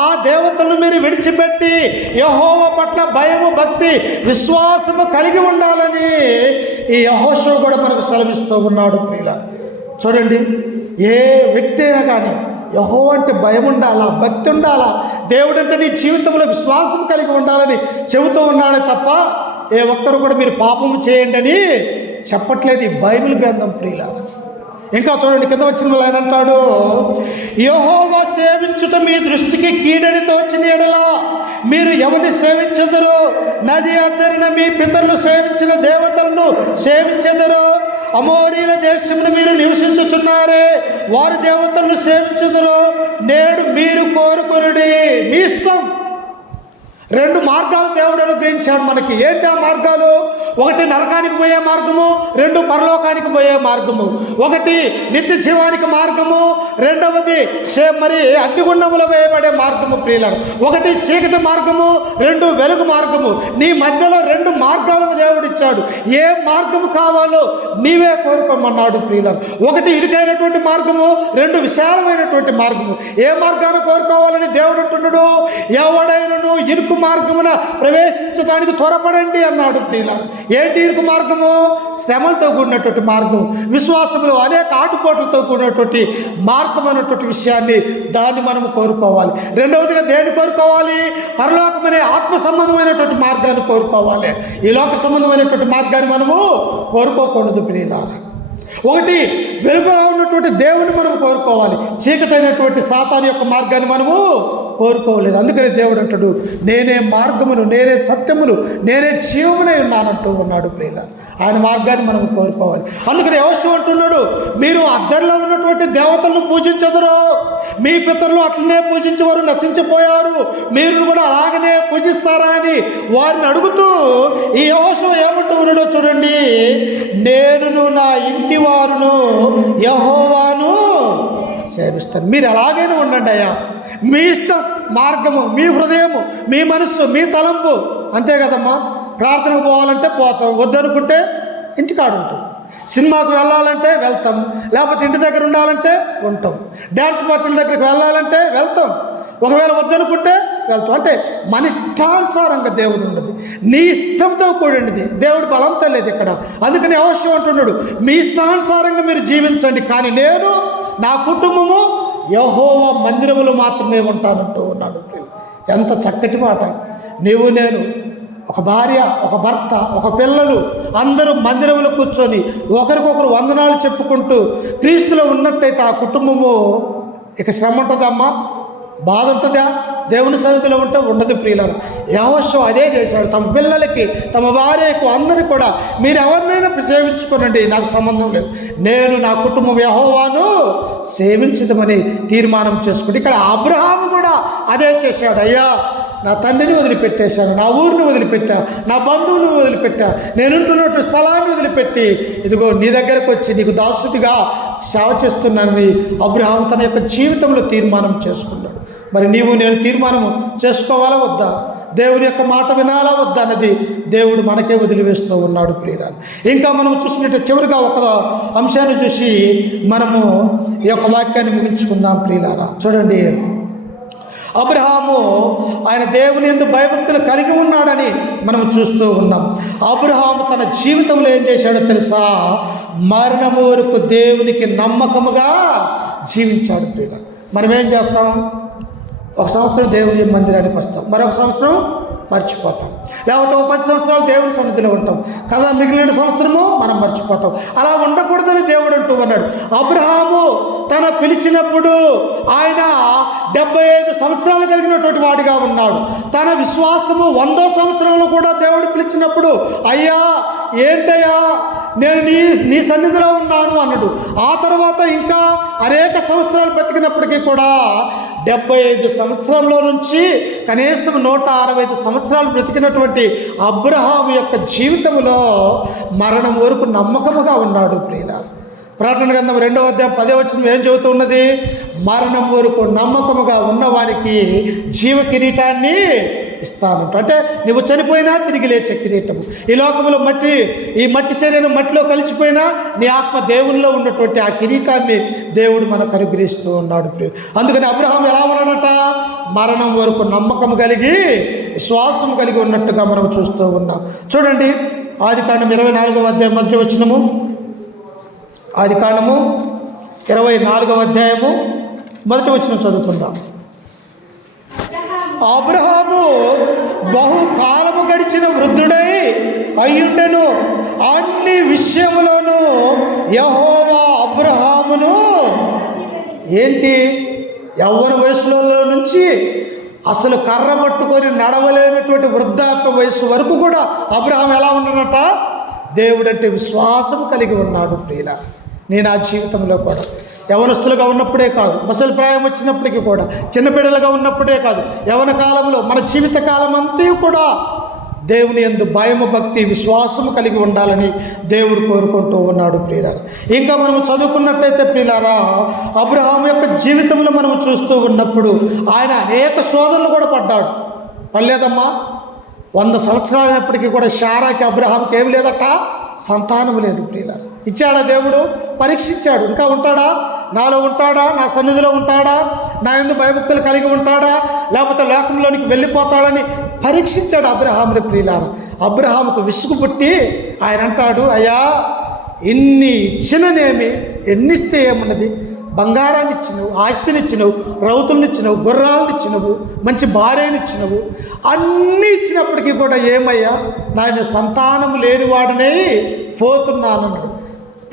ఆ దేవతలను మీరు విడిచిపెట్టి యెహోవా పట్ల భయము, భక్తి, విశ్వాసము కలిగి ఉండాలని ఈ యెహోషువ కూడా మనకు సెలవిస్తూ ఉన్నాడు ప్రియులారా. చూడండి, ఏ వ్యక్తి అయినా కానీ యెహోవా అంటే భయం ఉండాలా, భక్తి ఉండాలా, దేవుడు అంటే నీ జీవితంలో విశ్వాసం కలిగి ఉండాలని చెబుతూ ఉన్నాడే తప్ప ఏ ఒక్కరు కూడా మీరు పాపము చేయండి అని చెప్పట్లేదు ఈ బైబిల్ గ్రంథం ప్రియులారా. ఇంకా చూడండి, కింద వచ్చిన ఆయన అంటాడు, యెహోవా సేవించుట మీ దృష్టికి కీడని తోచిన ఎడల మీరు ఎవరిని సేవించెదరో, నది అద్దరిన మీ పితరులు సేవించిన దేవతలను సేవించెదరో, అమోరీల దేశమును మీరు నివసించుచున్నారే వారి దేవతలను సేవించెదరో, నేడు మీరు కోరుకొనుడి. మీ ఇష్టం. 2 మార్గాలు దేవుడు అనుగ్రహించాడు మనకి. ఏంటి ఆ మార్గాలు? ఒకటి నరకానికి పోయే మార్గము, 2 పరలోకానికి పోయే మార్గము. ఒకటి నిత్య జీవానికి మార్గము, రెండవది మరి అగ్నిగుండములో వేయబడే మార్గము ప్రియులారా. ఒకటి చీకటి మార్గము, 2 వెలుగు మార్గము. నీ మధ్యలో 2 మార్గాలను దేవుడిచ్చాడు. ఏ మార్గము కావాలో నీవే కోరుకోమన్నాడు ప్రియులారా. ఒకటి ఇరుకైనటువంటి మార్గము, 2 విశాలమైనటువంటి మార్గము. ఏ మార్గాన్ని కోరుకోవాలని దేవుడు అంటున్నాడు? ఎవడైనను ఇరుకు మార్గమున ప్రవేశించడానికి త్వరపడండి అన్నాడు ప్రియులారా. ఏంటి ఇరుకు మార్గము? శ్రమలతో కూడినటువంటి మార్గం, విశ్వాసంలో అనేక ఆటుపోట్లతో కూడినటువంటి మార్గం అన్నటువంటి విషయాన్ని దాన్ని మనము కోరుకోవాలి. రెండవదిగా దేన్ని కోరుకోవాలి? పరలోకమనే ఆత్మ సంబంధమైనటువంటి మార్గాన్ని కోరుకోవాలి. ఈ లోక సంబంధమైనటువంటి మార్గాన్ని మనము కోరుకోకూడదు ప్రియులారా. ఒకటి వెలుగుగా ఉన్నటువంటి దేవుని మనం కోరుకోవాలి, చీకటైనటువంటి సాతాను యొక్క మార్గాన్ని మనము కోరుకోలేదు. అందుకని దేవుడు అంటాడు, నేనే మార్గమును, నేనే సత్యమును, నేనే జీవమునై ఉన్నానంటూ ఉన్నాడు ప్రియులారా. ఆయన మార్గాన్ని మనం కోరుకోవాలి. అందుకని యెహోషువ అంటున్నాడు, మీరు అద్దరిలో ఉన్నటువంటి దేవతలను పూజించదురు, మీ పితరులు అట్లనే పూజించేవారు నశించిపోయారు, మీరు కూడా అలాగనే పూజిస్తారా అని వారిని అడుగుతూ ఈ యెహోషువ ఏమంటూ ఉన్నాడో చూడండి. నేనును నా ఇంటి వారును యెహోవాను సేవిస్తాను. మీరు ఎలాగైనా ఉండండి అయ్యా, మీ ఇష్టం, మార్గము, మీ హృదయము, మీ మనస్సు, మీ తలంపు, అంతే కదమ్మా. ప్రార్థనకు పోవాలంటే పోతాం, వద్దనుకుంటే ఇంటికాడు ఉంటాం, సినిమాకు వెళ్ళాలంటే వెళ్తాం, లేకపోతే ఇంటి దగ్గర ఉండాలంటే ఉంటాం, డ్యాన్స్ పార్టీల దగ్గరికి వెళ్ళాలంటే వెళ్తాం, ఒకవేళ వద్దనుకుంటే వెళ్తాం. అంటే మన ఇష్టానుసారంగా దేవుడు ఉండదు, నీ ఇష్టంతో కూడింది. దేవుడు బలంతో లేదు ఇక్కడ. అందుకని అవశ్యం అంటున్నాడు, మీ ఇష్టానుసారంగా మీరు జీవించండి, కానీ నేను నా కుటుంబము యెహోవా మందిరములో మాత్రమే ఉంటానంటూ ఉన్నాడు. ఎంత చక్కటి మాట. నీవు నేను ఒక భార్య, ఒక భర్త, ఒక పిల్లలు అందరూ మందిరంలో కూర్చొని ఒకరికొకరు వందనాలు చెప్పుకుంటూ క్రీస్తులో ఉన్నట్టయితే ఆ కుటుంబము ఇక శ్రమ ఉంటుందమ్మా, బాధ ఉంటుందా? దేవుని సన్నిధిలో ఉంటే ఉండదు ప్రియులారా. యెహోషువ అదే చేశాడు. తమ పిల్లలకి, తమ భార్యకు, అందరికీ కూడా మీరు ఎవరినైనా సేవించుకోనండి, నాకు సంబంధం లేదు, నేను నా కుటుంబం యెహోవాను సేవించదమని తీర్మానం చేసుకుంటే, ఇక్కడ అబ్రహాము కూడా అదే చేశాడు. అయ్యా, నా తండ్రిని వదిలిపెట్టేశాను, నా ఊరిని వదిలిపెట్టా, నా బంధువుని వదిలిపెట్టా, నేనుంటున్నట్టు స్థలాన్ని వదిలిపెట్టి ఇదిగో నీ దగ్గరకు వచ్చి నీకు దాసుడిగా సేవ చేస్తున్నానని అబ్రహాము తన యొక్క జీవితంలో తీర్మానం చేసుకున్నాడు. మరి నీవు నేను తీర్మానం చేసుకోవాలా వద్దా? దేవుని యొక్క మాట వినాలా వద్దా అన్నది దేవుడు మనకే వదిలివేస్తూ ఉన్నాడు ప్రియులారా. ఇంకా మనం చూసినట్టు చివరిగా ఒక అంశాన్ని చూసి మనము ఈ యొక్క వాక్యాన్ని ముగించుకుందాం ప్రియులారా. చూడండి, అబ్రహాము ఆయన దేవుని యందు భయభక్తులు కలిగి ఉన్నాడని మనం చూస్తూ ఉన్నాం. అబ్రహాము తన జీవితంలో ఏం చేశాడో తెలుసా? మరణము వరకు దేవునికి నమ్మకముగా జీవించాడు ప్రియులారా. మనం ఏం చేస్తాం? ఒక సంవత్సరం దేవుని మందిరానికి వస్తాం, మరొక సంవత్సరం మర్చిపోతాం, లేకపోతే ఒక 10 సంవత్సరాలు దేవుని సన్నిధిలో ఉంటాం కదా, మిగిలిన సంవత్సరము మనం మర్చిపోతాం. అలా ఉండకూడదని దేవుడు అంటూ ఉన్నాడు. అబ్రహాము తన పిలిచినప్పుడు ఆయన 75 సంవత్సరాలు కలిగినటువంటి వాడిగా ఉన్నాడు. తన విశ్వాసము 100వ సంవత్సరంలో కూడా దేవుడు పిలిచినప్పుడు, అయ్యా ఏంటయ్యా నేను నీ సన్నిధిలో ఉన్నాను అన్నాడు. ఆ తర్వాత ఇంకా అనేక సంవత్సరాలు బతికినప్పటికీ కూడా 75 సంవత్సరంలో నుంచి కనీసం 165 సంవత్సరాలు బ్రతికినటువంటి అబ్రహాము యొక్క జీవితంలో మరణం వరకు నమ్మకముగా ఉన్నాడు ప్రియులారా. ప్రకటన గ్రంథం 2వ అధ్యాయం 10వ వచనం ఏం చెబుతున్నది? మరణం వరకు నమ్మకముగా ఉన్నవారికి జీవ కిరీటాన్ని ఇస్తానంట. అంటే నువ్వు చనిపోయినా తిరిగి లేచే కిరీటము. ఈ లోకంలో ఈ మట్టి శరీరం మట్టిలో కలిసిపోయినా నీ ఆత్మ దేవునిలో ఉన్నటువంటి ఆ కిరీటాన్ని దేవుడు మనకు అనుగ్రహిస్తూ ఉన్నాడు. అందుకని అబ్రహాం ఎలా ఉన్నాడట? మరణం వరకు నమ్మకం కలిగి విశ్వాసం కలిగి ఉన్నట్టుగా మనం చూస్తూ ఉన్నాం. చూడండి, ఆదికాండం 24వ అధ్యాయం మొదటి వచనము. ఆదికాండము 24వ అధ్యాయము మొదటి వచనం చదువుకుందాం. అబ్రహాము బహుకాలము గడిచిన వృద్ధుడై అయ్యుండెను, అన్ని విషయములోనూ యెహోవా అబ్రహామును ఏంటి యవ్వన వయసులో నుంచి అసలు కర్ర పట్టుకొని నడవలేనటువంటి వృద్ధాప్య వయసు వరకు కూడా అబ్రహాం ఎలా ఉన్నాడట? దేవుడంటే విశ్వాసం కలిగి ఉన్నాడు ప్రియులా. నేను ఆ జీవితంలో కూడా యవనస్తులుగా ఉన్నప్పుడే కాదు, ముసలి ప్రాయం వచ్చినప్పటికీ కూడా, చిన్నపిల్లలుగా ఉన్నప్పుడే కాదు, యవన కాలంలో మన జీవిత కాలం అంతా కూడా దేవుని యందు భయము, భక్తి, విశ్వాసము కలిగి ఉండాలని దేవుడు కోరుకుంటూ ఉన్నాడు ప్రియులారా. ఇంకా మనము చదువుకున్నట్టయితే ప్రియులారా, అబ్రహాము యొక్క జీవితంలో మనము చూస్తూ ఉన్నప్పుడు ఆయన అనేక శోధనలు కూడా పడలేదమ్మా. 100 సంవత్సరాలు అయినప్పటికీ కూడా శారాకి, అబ్రహాంకి ఏమి లేదట, సంతానం లేదు ప్రియులారా. ఇచ్చాడా దేవుడు? పరీక్షించాడు. ఇంకా ఉంటాడా? నాలో ఉంటాడా? నా సన్నిధిలో ఉంటాడా? నా యందు భయభక్తులు కలిగి ఉంటాడా? లేకపోతే లోకంలోనికి వెళ్ళిపోతాడని పరీక్షించాడు అబ్రహాముని ప్రియులారా. అబ్రహాముకు విసుగు పుట్టి ఆయన అంటాడు, అయ్యా ఇన్ని ఇచ్చిననేమి, ఎన్నిస్తే ఏమున్నది? బంగారాన్ని ఇచ్చినవు, ఆస్తిని ఇచ్చినవు, రౌతులను ఇచ్చినవు, గుర్రాలను ఇచ్చినవు, మంచి భార్యను ఇచ్చినవు, అన్నీ ఇచ్చినప్పటికీ కూడా ఏమయ్యా, నేను సంతానం లేనివాడనే పోతున్నానన్నాడు.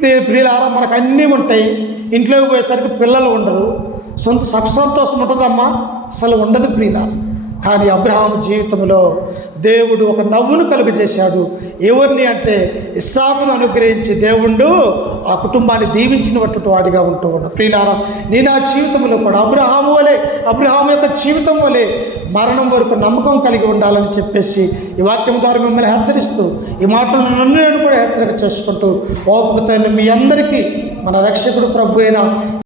ప్రియులారా, మనకు అన్నీ ఉంటాయి, ఇంట్లోకి పోయేసరికి పిల్లలు ఉండరు, సంతోషం ఉంటుందమ్మా, అసలు ఉండదు ప్రియులారా. కానీ అబ్రహాము జీవితంలో దేవుడు ఒక నవ్వును కలుగజేశాడు. ఎవరిని అంటే ఇస్సాకును అనుగ్రహించి దేవుడు ఆ కుటుంబాన్ని దీవించినటువంటి వాడిగా ఉంటూ ఉన్నాడు. ప్రియులారా, నేను ఆ జీవితంలో కూడా అబ్రహాము యొక్క జీవితం వలె మరణం వరకు నమ్మకం కలిగి ఉండాలని చెప్పేసి ఈ వాక్యం ద్వారా మిమ్మల్ని హెచ్చరిస్తూ, ఈ మాటలను నన్ను నేను కూడా హెచ్చరిక చేసుకుంటూ, ఓపికతో మీ అందరికీ మన రక్షకుడు ప్రభు అయిన